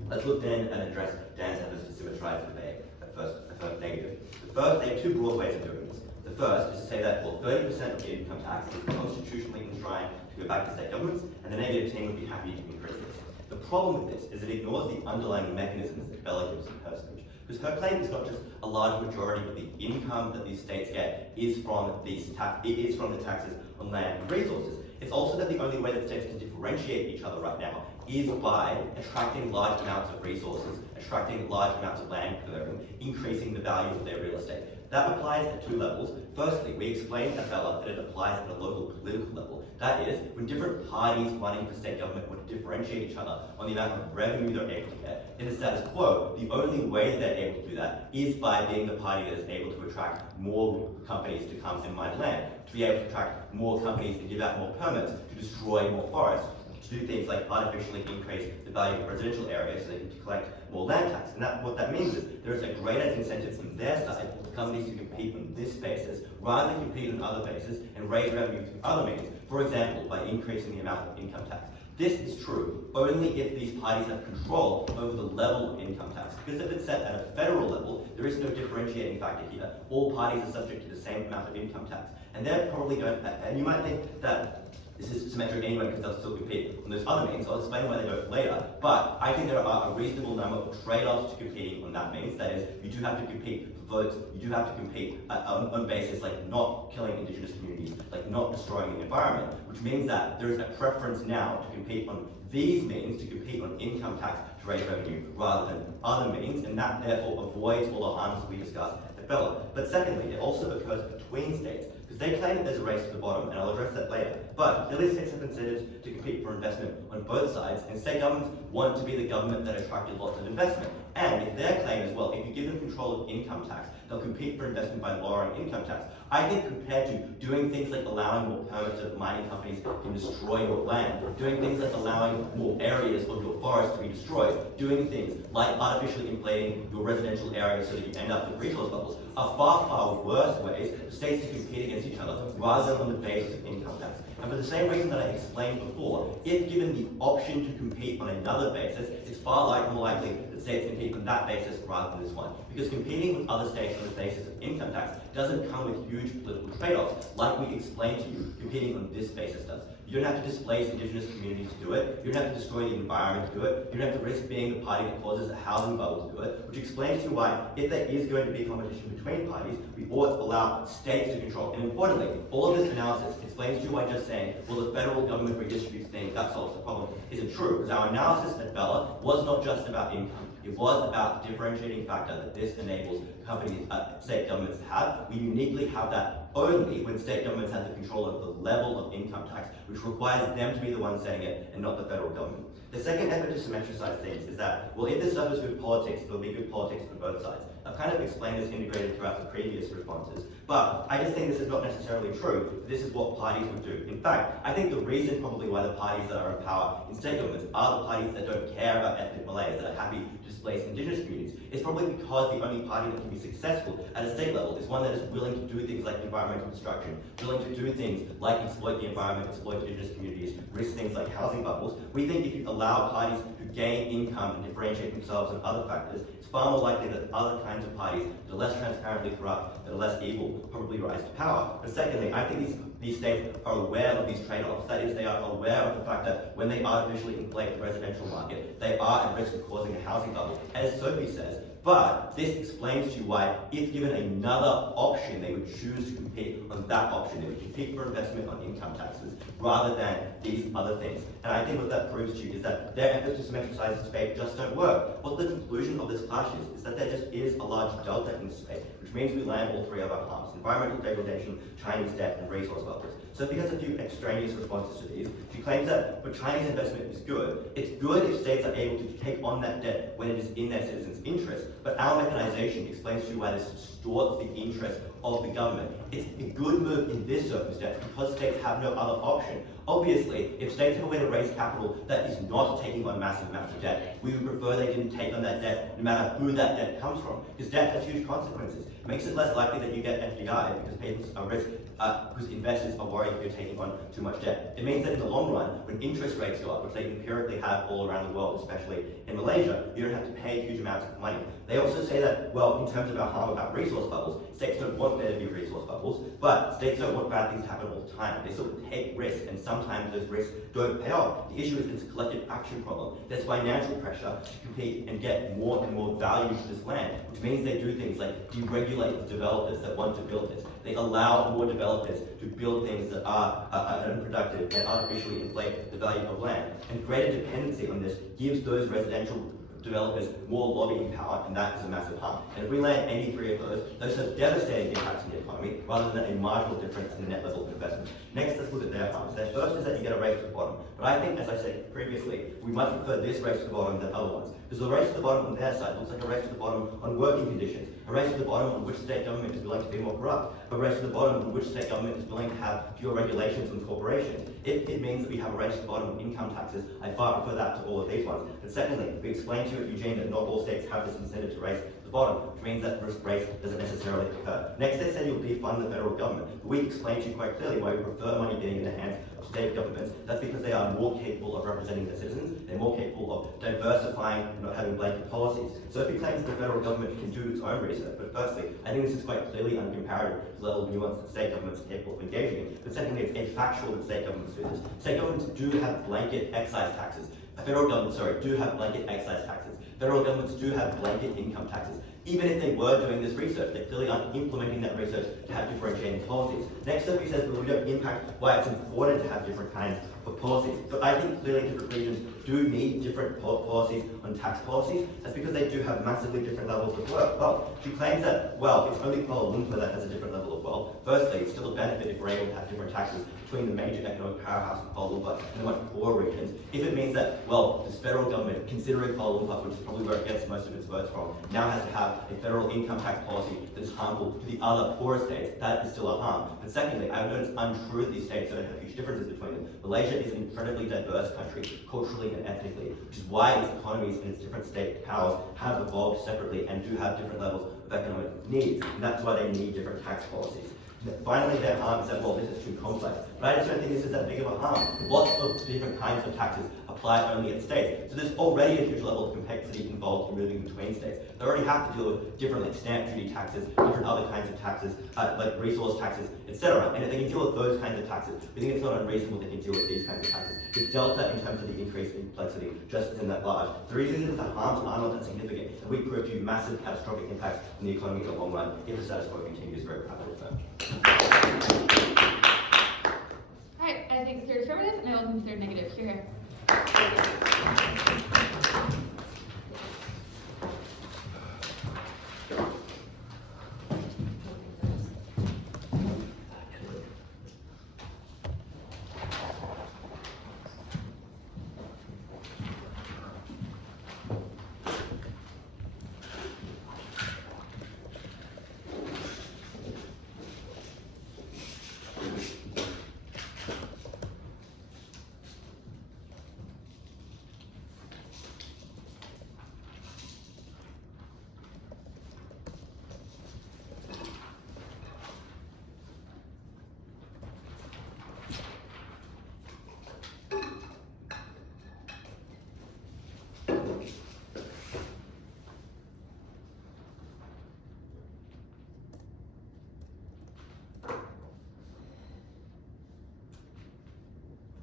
Let's look then and address Dan's efforts to symmetrize the debate. At first negative. The first, they have two broad ways of doing this. The first is to say that, well, 30% of the income tax is constitutionally enshrined to go back to state governments, and the negative team would be happy to increase this. The problem with this is it ignores the underlying mechanisms that Bella gives in her speech. Because her claim is not just a large majority of the income that these states get is from the taxes on land and resources. It's also that the only way that states can differentiate each other right now is by attracting large amounts of resources, attracting large amounts of land clearing, increasing the value of their real estate. That applies at two levels. Firstly, we explained at Bella that it applies at a local political level. That is, when different parties running for state government want to differentiate each other on the amount of revenue they're able to get. In the status quo, the only way that they're able to do that is by being the party that is able to attract more companies to come and mine land, to be able to attract more companies and give out more permits, to destroy more forests, to do things like artificially increase the value of residential areas so they can collect more land tax. And what that means is there is a greater incentive from their side for companies to compete on this basis rather than compete on other bases and raise revenue through other means, for example, by increasing the amount of income tax. This is true only if these parties have control over the level of income tax. Because if it's set at a federal level, there is no differentiating factor here. All parties are subject to the same amount of income tax. And they're probably going, and you might think that this is symmetric anyway because they'll still compete on those other means. I'll explain why they don't later. But I think there are a reasonable number of trade-offs to competing on that means. That is, you do have to compete for votes, you do have to compete on basis like not killing indigenous communities, like not destroying the environment, which means that there is a preference now to compete on these means, to compete on income tax to raise revenue rather than other means, and that therefore avoids all the harms that we discussed at Bella. But secondly, it also occurs between states. They claim that there's a race to the bottom, and I'll address that later. But clearly states have incentives to compete for investment on both sides, and state governments want to be the government that attracted lots of investment. And if their claim is, well, if you give them control of income tax, they'll compete for investment by lowering income tax. I think compared to doing things like allowing more permits of mining companies can destroy your land, doing things like allowing more areas of your forest to be destroyed, doing things like artificially inflating your residential areas so that you end up with resource bubbles, are far, far worse ways for states to compete against each other rather than on the basis of income tax. And for the same reason that I explained before, if given the option to compete on another basis, it's far more likely that states compete on that basis rather than this one. Because competing with other states on the basis of income tax doesn't come with huge political trade-offs, like we explained to you, competing on this basis does. You don't have to displace indigenous communities to do it. You don't have to destroy the environment to do it. You don't have to risk being the party that causes a housing bubble to do it, which explains to you why, if there is going to be competition between parties, we ought to allow states to control. And importantly, all of this analysis explains to you why just saying, well, the federal government redistributes things, that solves the problem, isn't true. Because our analysis at Bella was not just about income. It was about the differentiating factor that this enables companies, state governments to have. We uniquely have that only when state governments have the control of the level of income tax, which requires them to be the ones setting it and not the federal government. The second effort to symmetricize things is that, well, if this stuff is good politics, there'll be good politics on both sides. I've kind of explained this integrated throughout the previous responses, but I just think this is not necessarily true. This is what parties would do. In fact, I think the reason probably why the parties that are in power in state governments are the parties that don't care about ethnic Malays, that are happy to displace indigenous communities. It's probably because the only party that can be successful at a state level is one that is willing to do things like environmental destruction, willing to do things like exploit the environment, exploit indigenous communities, risk things like housing bubbles. We think if you allow parties to gain income and differentiate themselves on other factors, it's far more likely that other kinds of parties that are less transparently corrupt, that are less evil, probably rise to power. But secondly, I think these states are aware of these trade-offs. That is, they are aware of the fact that when they artificially inflate the residential market, they are at risk of causing a housing bubble, as Sophie says. But this explains to you why, if given another option, they would choose to compete on that option. They would compete for investment on income taxes rather than these other things. And I think what that proves to you is that their efforts to symmetricize this debate just don't work. What the conclusion of this clash is that there just is a large delta in this debate, which means we land all three of our harms: environmental degradation, Chinese debt, and resource bubbles. Sophie has a few extraneous responses to these. She claims that for Chinese investment is good. It's good if states are able to take on that debt when it is in their citizens' interest. But our mechanization explains to you why this distorts the interest of the government. It's a good move in this circumstance because states have no other option. Obviously, if states have a way to raise capital that is not taking on massive amounts of debt, we would prefer they didn't take on that debt no matter who that debt comes from, because debt has huge consequences. It makes it less likely that you get FDI because people are risk because investors are worried that you're taking on too much debt. It means that in the long run, when interest rates go up, which they empirically have all around the world, especially in Malaysia, you don't have to pay huge amounts of money. They also say that, well, in terms of our harm about resource bubbles, states don't want there to be resource bubbles, but states don't want bad things to happen all the time. They sort of take risks, and sometimes those risks don't pay off. The issue is it's a collective action problem. There's financial pressure to compete and get more and more value to this land, which means they do things like deregulate the developers that want to build this. They allow more developers to build things that are unproductive and artificially inflate the value of land. And greater dependency on this gives those residential developers more lobbying power, and that is a massive harm. And if we land 83 of those have devastating impacts on the economy, rather than a marginal difference in the net level of investment. Next, let's look at their harms. Their first is that you get a race to the bottom. But I think, as I said previously, we much prefer this race to the bottom than other ones. Because the race to the bottom on their side looks like a race to the bottom on working conditions, a race to the bottom on which state government is willing to be more corrupt, a race to the bottom on which state government is willing to have fewer regulations on corporations. If it means that we have a race to the bottom on income taxes, I far prefer that to all of these ones. But secondly, we explained to you at Eugene that not all states have this incentive to race to the bottom, which means that risk race doesn't necessarily occur. Next, they said you'll defund the federal government. But we explained to you quite clearly why we prefer money being in the hands of state governments. That's because they are more capable of representing their citizens, they're more capable of diversifying and not having blanket policies. So if he claims the federal government can do its own research, but firstly, I think this is quite clearly uncomparative to the level of nuance that state governments are capable of engaging in. But secondly, it's infactual that state governments do this. State governments do have blanket excise taxes. Federal governments, do have blanket excise taxes. Federal governments do have blanket income taxes. Even if they were doing this research, they clearly aren't implementing that research to have differentiating policies. Next up, he says that we don't impact why it's important to have different kinds of policies. So I think clearly different regions do need different policies on tax policies. That's because they do have massively different levels of wealth. Well, she claims that, well, it's only Kuala Lumpur that has a different level of wealth. Firstly, it's still a benefit if we're able to have different taxes between the major economic powerhouse of Kuala Lumpur and the much poorer regions. If it means that, well, this federal government, considering Kuala Lumpur, which is probably where it gets most of its votes from, now has to have a federal income tax policy that is harmful to the other poorer states, that is still a harm. But secondly, I know it's untrue that these states don't have huge differences between them. Malaysia is an incredibly diverse country, culturally and ethnically, which is why its economies and its different state powers have evolved separately and do have different levels of economic needs, and that's why they need different tax policies. Finally, their harm is that, well, this is too complex. But I just don't think this is that big of a harm. Lots of different kinds of taxes apply only at states. So there's already a huge level of complexity involved in moving between states. They already have to deal with different like stamp duty taxes, different other kinds of taxes, like resource taxes, etc. And if they can deal with those kinds of taxes, we think it's not unreasonable they can deal with these kinds of taxes. The delta in terms of the increase in complexity just isn't that large. The reason is that the harms are not that significant, and we prove to you massive catastrophic impacts on the economy in the long run if the status quo continues. Very proud of that. Alright, I think the third affirmative, and I welcome the third negative. Here.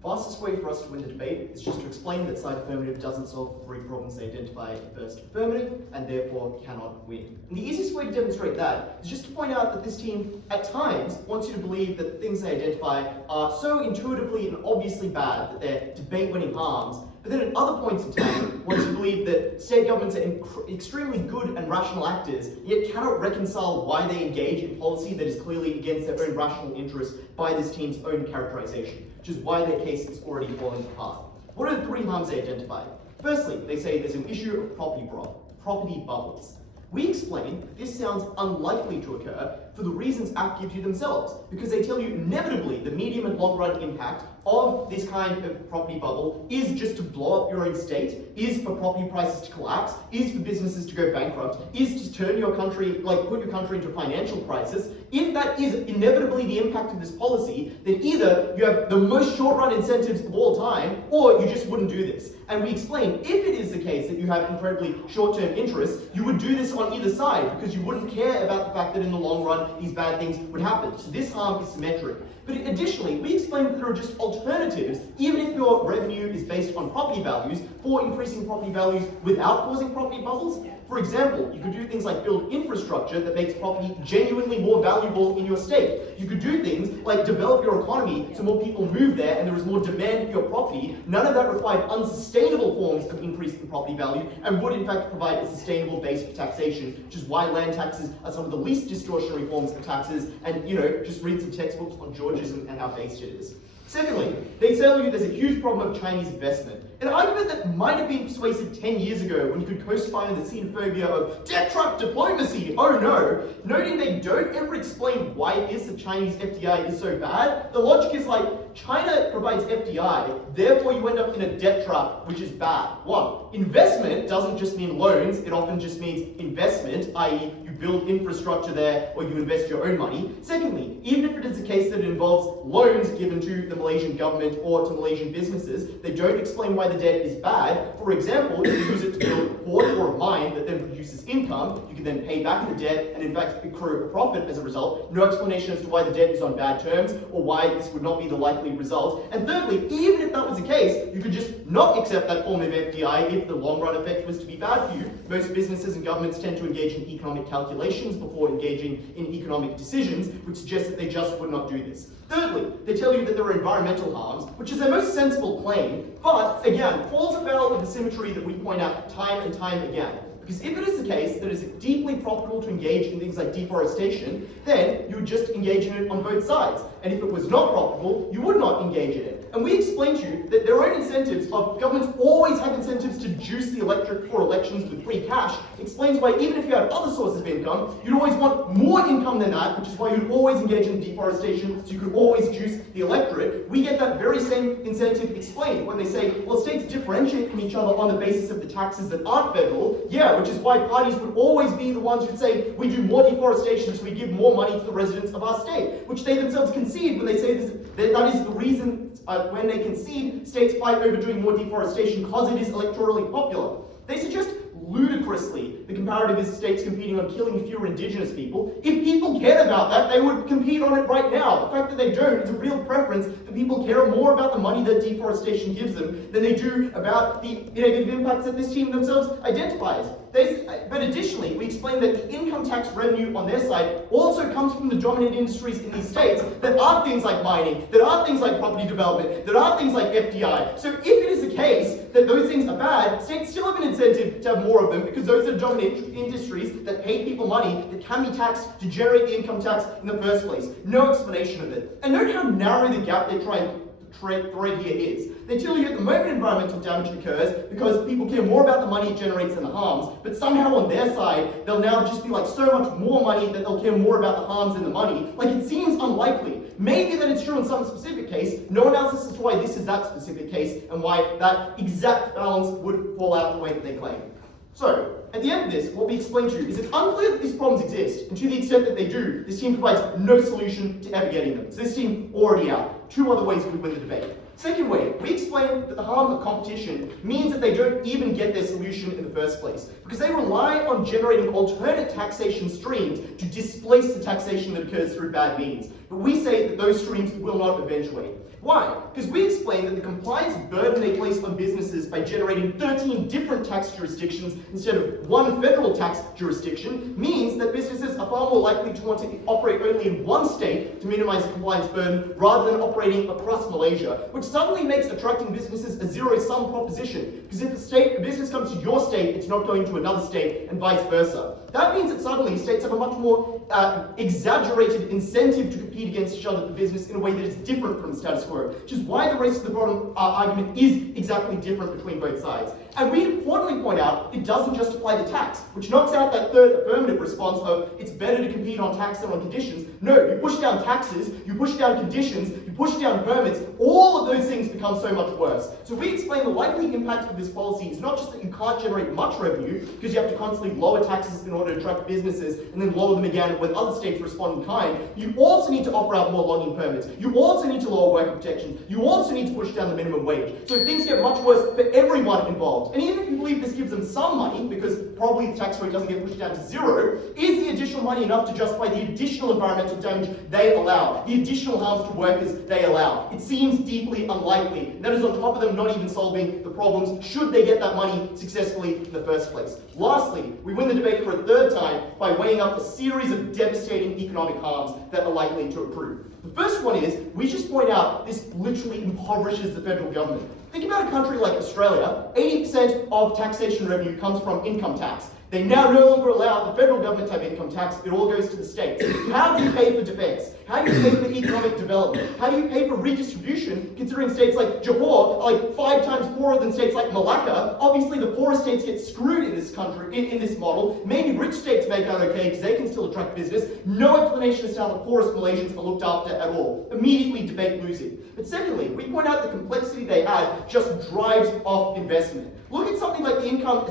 Fastest way for us to win the debate is just to explain that side affirmative doesn't solve the three problems they identify in first affirmative and therefore cannot win. And the easiest way to demonstrate that is just to point out that this team at times wants you to believe that the things they identify are so intuitively and obviously bad that they're debate-winning harms, but then at other points in time wants you to believe that state governments are extremely good and rational actors, yet cannot reconcile why they engage in policy that is clearly against their own rational interests by this team's own characterization, which is why their case is already falling apart. What are the three harms they identify? Firstly, they say there's an issue of property bubbles. We explain this sounds unlikely to occur for the reasons AF gives you themselves, because they tell you inevitably the medium and long run impact of this kind of property bubble is just to blow up your own state, is for property prices to collapse, is for businesses to go bankrupt, is to turn your country, put your country into a financial crisis. If that is inevitably the impact of this policy, then either you have the most short-run incentives of all time, or you just wouldn't do this. And we explain, if it is the case that you have incredibly short-term interests, you would do this on either side, because you wouldn't care about the fact that in the long run, these bad things would happen. So this harm is symmetric. But additionally, we explain that there are just alternatives, even if your revenue is based on property values, for increasing property values without causing property bubbles. For example, you could do things like build infrastructure that makes property genuinely more valuable in your state. You could do things like develop your economy so more people move there and there is more demand for your property. None of that required unsustainable forms of increase in property value and would in fact provide a sustainable base for taxation, which is why land taxes are some of the least distortionary forms of taxes. And just read some textbooks on Georgism and how based it is. Secondly, they tell you there's a huge problem of Chinese investment. An argument that might have been persuasive 10 years ago when you could co-spy on the xenophobia of debt trap diplomacy, oh no, noting they don't ever explain why it is that Chinese FDI is so bad. The logic is like, China provides FDI, therefore you end up in a debt trap, which is bad. One, investment doesn't just mean loans, it often just means investment, i.e. you build infrastructure there or you invest your own money. Secondly, even if it is the case that it involves loans given to the Malaysian government or to Malaysian businesses, they don't explain why the debt is bad. For example, if you use it to build a port or a mine that then produces income, you can then pay back the debt and in fact accrue a profit as a result. No explanation as to why the debt is on bad terms or why this would not be the likely result. And thirdly, even if that was the case, you could just not accept that form of FDI if the long run effect was to be bad for you. Most businesses and governments tend to engage in economic calculations before engaging in economic decisions, which suggests that they just would not do this. Thirdly, they tell you that there are environmental harms, which is their most sensible claim, but again, falls afoul of the symmetry that we point out time and time again. Because if it is the case that it is deeply profitable to engage in things like deforestation, then you would just engage in it on both sides. And if it was not profitable, you would not engage in it. And we explained to you that their own incentives, of governments always have incentives to juice the electorate for elections with free cash, explains why even if you had other sources of income, you'd always want more income than that, which is why you'd always engage in deforestation, so you could always juice the electorate. We get that very same incentive explained when they say, well, states differentiate from each other on the basis of the taxes that aren't federal. Yeah, which is why parties would always be the ones who'd say, we do more deforestation, so we give more money to the residents of our state, which they themselves concede when they say this, that is the reason when they concede, states fight over doing more deforestation because it is electorally popular. They suggest ludicrously the comparative is states competing on killing fewer indigenous people. If people cared about that, they would compete on it right now. The fact that they don't is a real preference that people care more about the money that deforestation gives them than they do about the negative impacts that this team themselves identifies. But additionally, we explain that the income tax revenue on their side also comes from the dominant industries in these states that are things like mining, that are things like property development, that are things like FDI. So if it is the case that those things are bad, states still have an incentive to have more of them because those are dominant industries that pay people money that can be taxed to generate the income tax in the first place. No explanation of it. And note how narrow the gap they try and thread here is. They tell you at the moment environmental damage occurs because people care more about the money it generates than the harms, but somehow on their side, they'll now just be like so much more money that they'll care more about the harms than the money. Like it seems unlikely. Maybe that it's true in some specific case, no analysis as to why this is that specific case and why that exact balance would fall out the way that they claim. So, at the end of this, what we explain to you is it's unclear that these problems exist, and to the extent that they do, this team provides no solution to ever getting them. So this team already out. Two other ways we win the debate. Second way, we explain that the harm of competition means that they don't even get their solution in the first place, because they rely on generating alternate taxation streams to displace the taxation that occurs through bad means. But we say that those streams will not eventuate. Why? Because we explain that the compliance burden they place on businesses by generating 13 different tax jurisdictions instead of one federal tax jurisdiction means that businesses are far more likely to want to operate only in one state to minimize the compliance burden rather than operating across Malaysia, which suddenly makes attracting businesses a zero-sum proposition. Because if a business comes to your state, it's not going to another state and vice versa. that means that suddenly states have a much more exaggerated incentive to compete against each other for business in a way that is different from the status quo, which is why the race to the bottom argument is exactly different between both sides. And we importantly point out it doesn't just apply to tax, which knocks out that third affirmative response of it's better to compete on tax than on conditions. No, you push down taxes, you push down conditions, you push down permits, all of those things become so much worse. So we explain the likely impact of this policy is not just that you can't generate much revenue because you have to constantly lower taxes in order to attract businesses and then lower them again when other states respond in kind. You also need to offer out more logging permits. You also need to lower worker protections. You also need to push down the minimum wage. So things get much worse for everyone involved. And even if you believe this gives them some money, because probably the tax rate doesn't get pushed down to zero, is the additional money enough to justify the additional environmental damage they allow, the additional harms to workers they allow? It seems deeply unlikely. And that is on top of them not even solving the problems should they get that money successfully in the first place. Lastly, we win the debate for a third time by weighing up a series of devastating economic harms that are likely to accrue. The first one is, we just point out this literally impoverishes the federal government. Think about a country like Australia. 80% of taxation revenue comes from income tax. They now no longer allow the federal government to have income tax. It all goes to the states. How do you pay for defense? How do you pay for economic development? How do you pay for redistribution, considering states like Johor are like 5 times poorer than states like Malacca? Obviously, the poorest states get screwed in this country, in this model. Maybe rich states make out okay because they can still attract business. No explanation as to how the poorest Malaysians are looked after at all. Immediately debate losing. But secondly, we point out the complexity they add just drives off investment. Look at something like the Income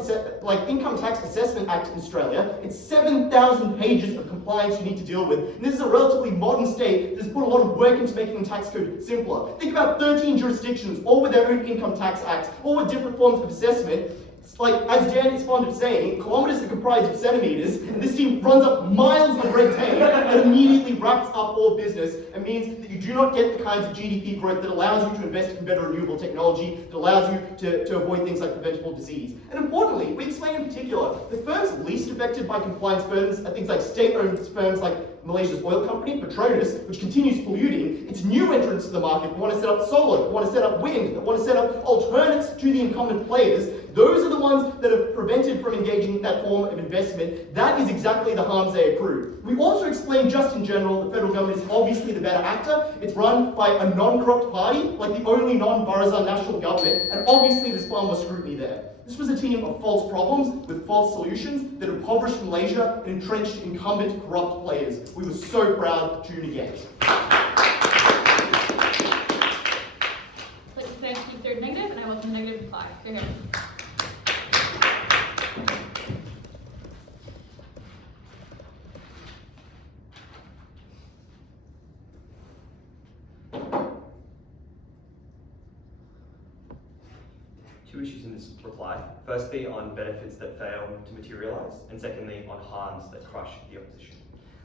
Tax Assessment Act in Australia. It's 7,000 pages of compliance you need to deal with. And this is a relatively modern state that has put a lot of work into making the tax code simpler. Think about 13 jurisdictions, all with their own income tax acts, all with different forms of assessment. Like, as Dan is fond of saying, kilometers are comprised of centimeters, and this team runs up miles of red tape and immediately wraps up all business and means that you do not get the kinds of GDP growth that allows you to invest in better renewable technology, that allows you to avoid things like preventable disease. And importantly, we explain in particular, the firms least affected by compliance burdens are things like state-owned firms like Malaysia's oil company, Petronas, which continues polluting. It's new entrants to the market that want to set up solar, that want to set up wind, that want to set up alternates to the incumbent players. Those are the ones that are prevented from engaging in that form of investment. That is exactly the harms they accrue. We also explain just in general the federal government is obviously the better actor. It's run by a non-corrupt party, like the only non-Barisan Nasional government, and obviously there's far more scrutiny there. This was a team of false problems with false solutions that impoverished Malaysia and entrenched incumbent corrupt players. We were so proud to negate. Let's finish the third negative, and I welcome negative reply. Go ahead. Two issues in this reply. Firstly, on benefits that fail to materialise, and secondly, on harms that crush the opposition.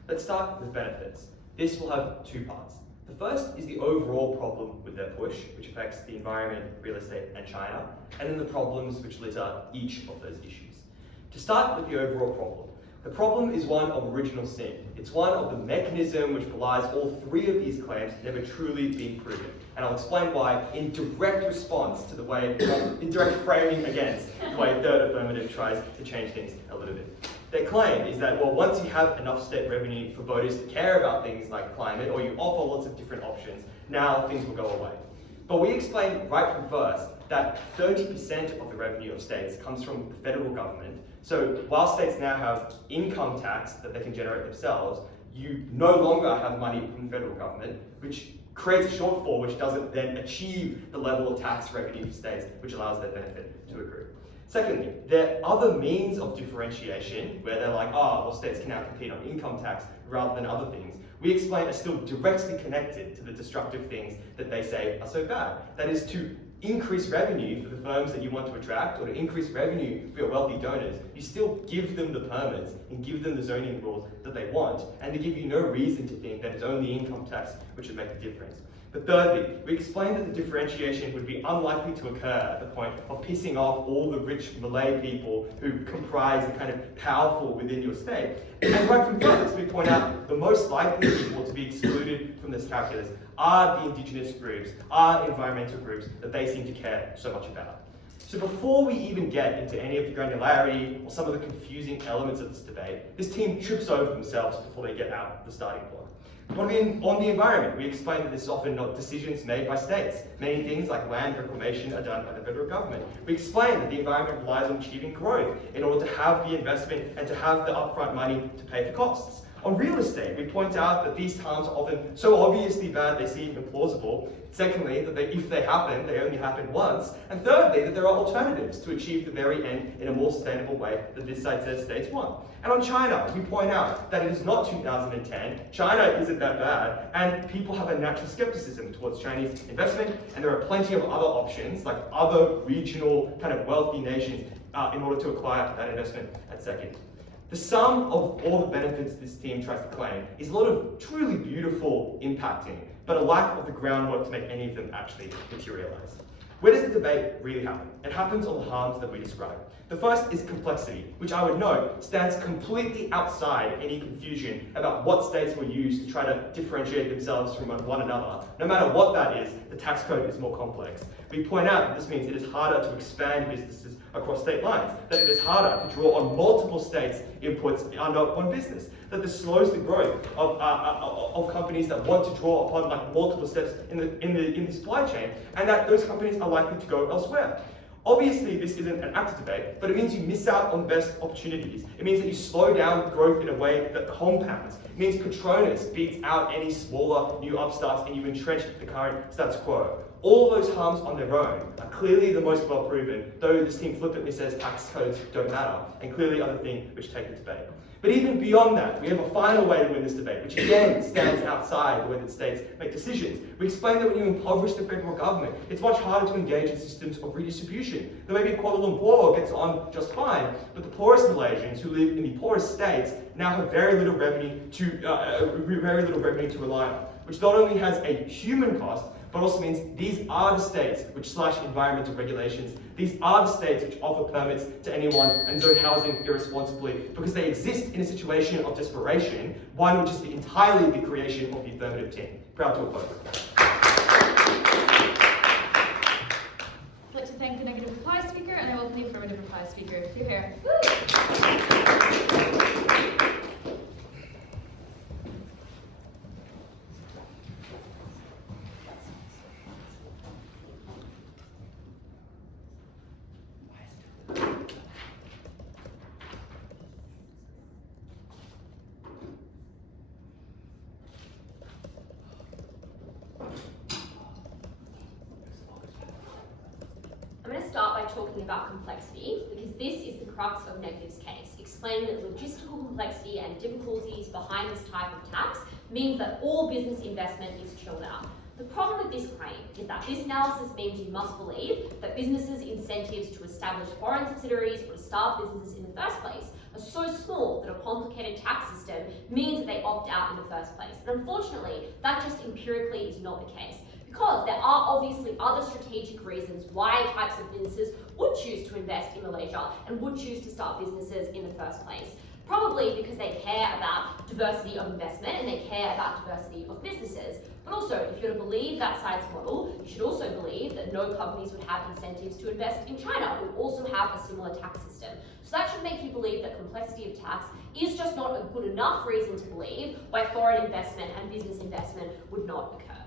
Let's start with benefits. This will have two parts. The first is the overall problem with their push, which affects the environment, real estate, and China, and then the problems which litter each of those issues. To start with the overall problem. The problem is one of original sin. It's one of the mechanism which belies all three of these claims never truly being proven. And I'll explain why in direct response to the way, in direct framing against the way third affirmative tries to change things a little bit. Their claim is that, well, once you have enough state revenue for voters to care about things like climate, or you offer lots of different options, now things will go away. But we explained right from first that 30% of the revenue of states comes from the federal government. So while states now have income tax that they can generate themselves, you no longer have money from the federal government, which creates a shortfall which doesn't then achieve the level of tax revenue for states which allows their benefit to accrue. Secondly, there are other means of differentiation where they're like, well, states can now compete on income tax rather than other things. We explain are still directly connected to the destructive things that they say are so bad. That is to increase revenue for the firms that you want to attract, or to increase revenue for your wealthy donors. You still give them the permits and give them the zoning rules that they want, and they give you no reason to think that it's only income tax which would make the difference. But thirdly, we explained that the differentiation would be unlikely to occur at the point of pissing off all the rich Malay people who comprise the kind of powerful within your state. And right from first, we point out the most likely people to be excluded from this calculus are the indigenous groups, are environmental groups that they seem to care so much about. So before we even get into any of the granularity or some of the confusing elements of this debate, this team trips over themselves before they get out the starting block. On the environment, we explained that this is often not decisions made by states. Many things like land reclamation are done by the federal government. We explained that the environment relies on achieving growth in order to have the investment and to have the upfront money to pay for costs. On real estate, we point out that these harms are often so obviously bad they seem implausible. Secondly, that if they happen, they only happen once. And thirdly, that there are alternatives to achieve the very end in a more sustainable way that this site says states want. And on China, we point out that it is not 2010, China isn't that bad, and people have a natural skepticism towards Chinese investment, and there are plenty of other options, like other regional kind of wealthy nations, in order to acquire that investment at second. The sum of all the benefits this team tries to claim is a lot of truly beautiful impacting, but a lack of the groundwork to make any of them actually materialize. Where does the debate really happen? It happens on the harms that we describe. The first is complexity, which I would note stands completely outside any confusion about what states will use to try to differentiate themselves from one another. No matter what that is, the tax code is more complex. We point out that this means it is harder to expand businesses across state lines, that it is harder to draw on multiple states' inputs under one business, that this slows the growth of companies that want to draw upon multiple steps in the supply chain, and that those companies are likely to go elsewhere. Obviously, this isn't an active debate, but it means you miss out on the best opportunities. It means that you slow down growth in a way that compounds. It means Patronus beats out any smaller new upstarts and you entrench the current status quo. All of those harms on their own are clearly the most well proven, though this team flippantly says tax codes don't matter, and clearly other things which take the debate. But even beyond that, we have a final way to win this debate, which again stands outside the way that states make decisions. We explain that when you impoverish the federal government, it's much harder to engage in systems of redistribution. That maybe Kuala Lumpur gets on just fine, but the poorest Malaysians who live in the poorest states now have very little revenue to rely on, which not only has a human cost, but also means these are the states which slash environmental regulations. These are the states which offer permits to anyone and zone housing irresponsibly because they exist in a situation of desperation, one which is entirely the creation of the affirmative team. Proud to oppose. I'd like to thank the negative reply speaker, and I welcome the affirmative reply speaker. Here, here. I'm going to start by talking about complexity, because this is the crux of Negative's case, explaining that logistical complexity and difficulties behind this type of tax means that all business investment is chilled out. The problem with this claim is that this analysis means you must believe that businesses' incentives to establish foreign subsidiaries or to start businesses in the first place are so small that a complicated tax system means that they opt out in the first place. And unfortunately, that just empirically is not the case, because there are obviously other strategic reasons why types of businesses would choose to invest in Malaysia and would choose to start businesses in the first place. Probably because they care about diversity of investment and they care about diversity of businesses. But also, if you're to believe that side's model, you should also believe that no companies would have incentives to invest in China, who also have a similar tax system. So that should make you believe that complexity of tax is just not a good enough reason to believe why foreign investment and business investment would not occur.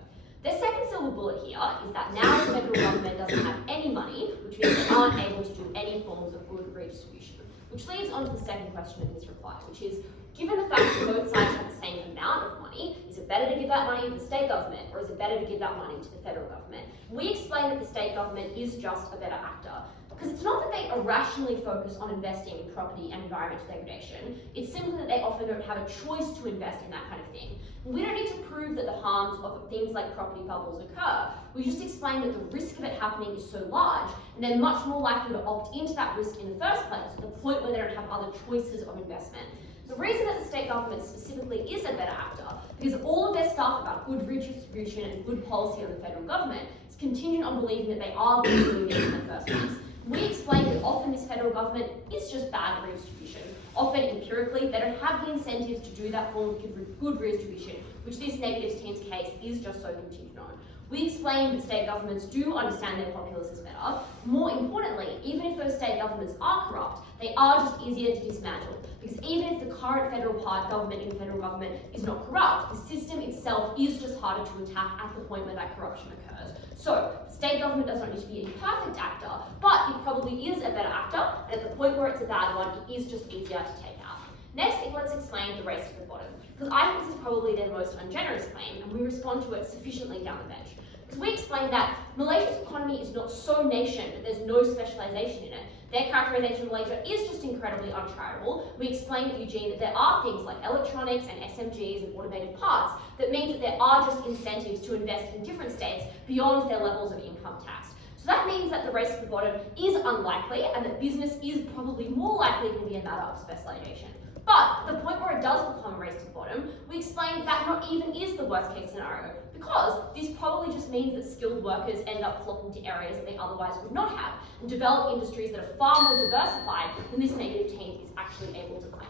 The second silver bullet here is that now the federal government doesn't have any money, which means they aren't able to do any forms of good redistribution. Which leads on to the second question of this reply, which is, given the fact that both sides have the same amount of money, is it better to give that money to the state government, or is it better to give that money to the federal government? We explain that the state government is just a better actor, because it's not that they irrationally focus on investing in property and environmental degradation, it's simply that they often don't have a choice to invest in that kind of thing. We don't need to prove that the harms of things like property bubbles occur. We just explain that the risk of it happening is so large, and they're much more likely to opt into that risk in the first place, to the point where they don't have other choices of investment. The reason that the state government specifically is a better actor, because all of their stuff about good redistribution and good policy of the federal government is contingent on believing that they are going to do this in the first place. We explain that often this federal government is just bad redistribution. Often, empirically, they don't have the incentives to do that form of good redistribution, which this Negatives team's case is just so contingent on. We explained that state governments do understand their populaces better. More importantly, even if those state governments are corrupt, they are just easier to dismantle. Because even if the current federal government in federal government is not corrupt, the system itself is just harder to attack at the point where that corruption occurs. So, state government does not need to be a perfect actor, but it probably is a better actor, and at the point where it's a bad one, it is just easier to take out. Next, let's explain the race to the bottom, because I think this is probably their most ungenerous claim, and we respond to it sufficiently down the bench. Because we explain that Malaysia's economy is not so nation that there's no specialisation in it. Their characterisation of Malaysia is just incredibly uncharitable. We explained at Eugene that there are things like electronics and SMGs and automated parts that means that there are just incentives to invest in different states beyond their levels of income tax. So that means that the race to the bottom is unlikely and that business is probably more likely to be a matter of specialisation. But at the point where it does become a race to the bottom, we explain that not even is the worst case scenario, because this probably just means that skilled workers end up flocking to areas that they otherwise would not have, and develop industries that are far more diversified than this negative team is actually able to claim.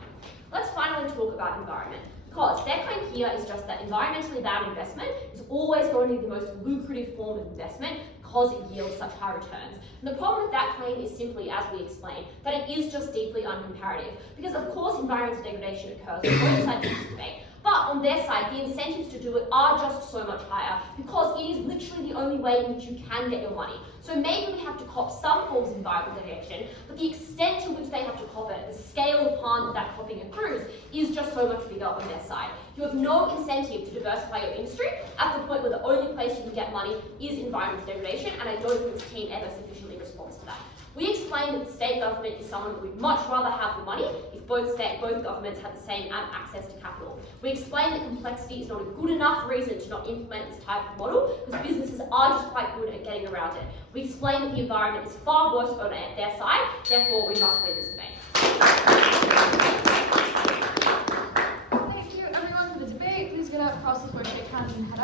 Let's finally talk about environment, because their claim here is just that environmentally bad investment is always going to be the most lucrative form of investment because it yields such high returns. And the problem with that claim is simply, as we explained, that it is just deeply uncomparative. Because of course environmental degradation occurs on both sides of this debate, but on their side, the incentives to do it are just so much higher because it is literally the only way in which you can get your money. So maybe we have to cop some forms of environmental degradation, but the extent to which they have to cop it, the scale of harm that that copping accrues, is just so much bigger on their side. You have no incentive to diversify your industry at the point where the only place you can get money is environmental degradation, and I don't think this team ever sufficiently responds to that. We explained that the state government is someone that we'd much rather have the money if both governments had the same access to capital. We explained that complexity is not a good enough reason to not implement this type of model because businesses are just quite good at getting around it. We explained that the environment is far worse on their side, therefore we must win this debate. Thank you everyone for the debate. Please get out across the board, shake hands and head out.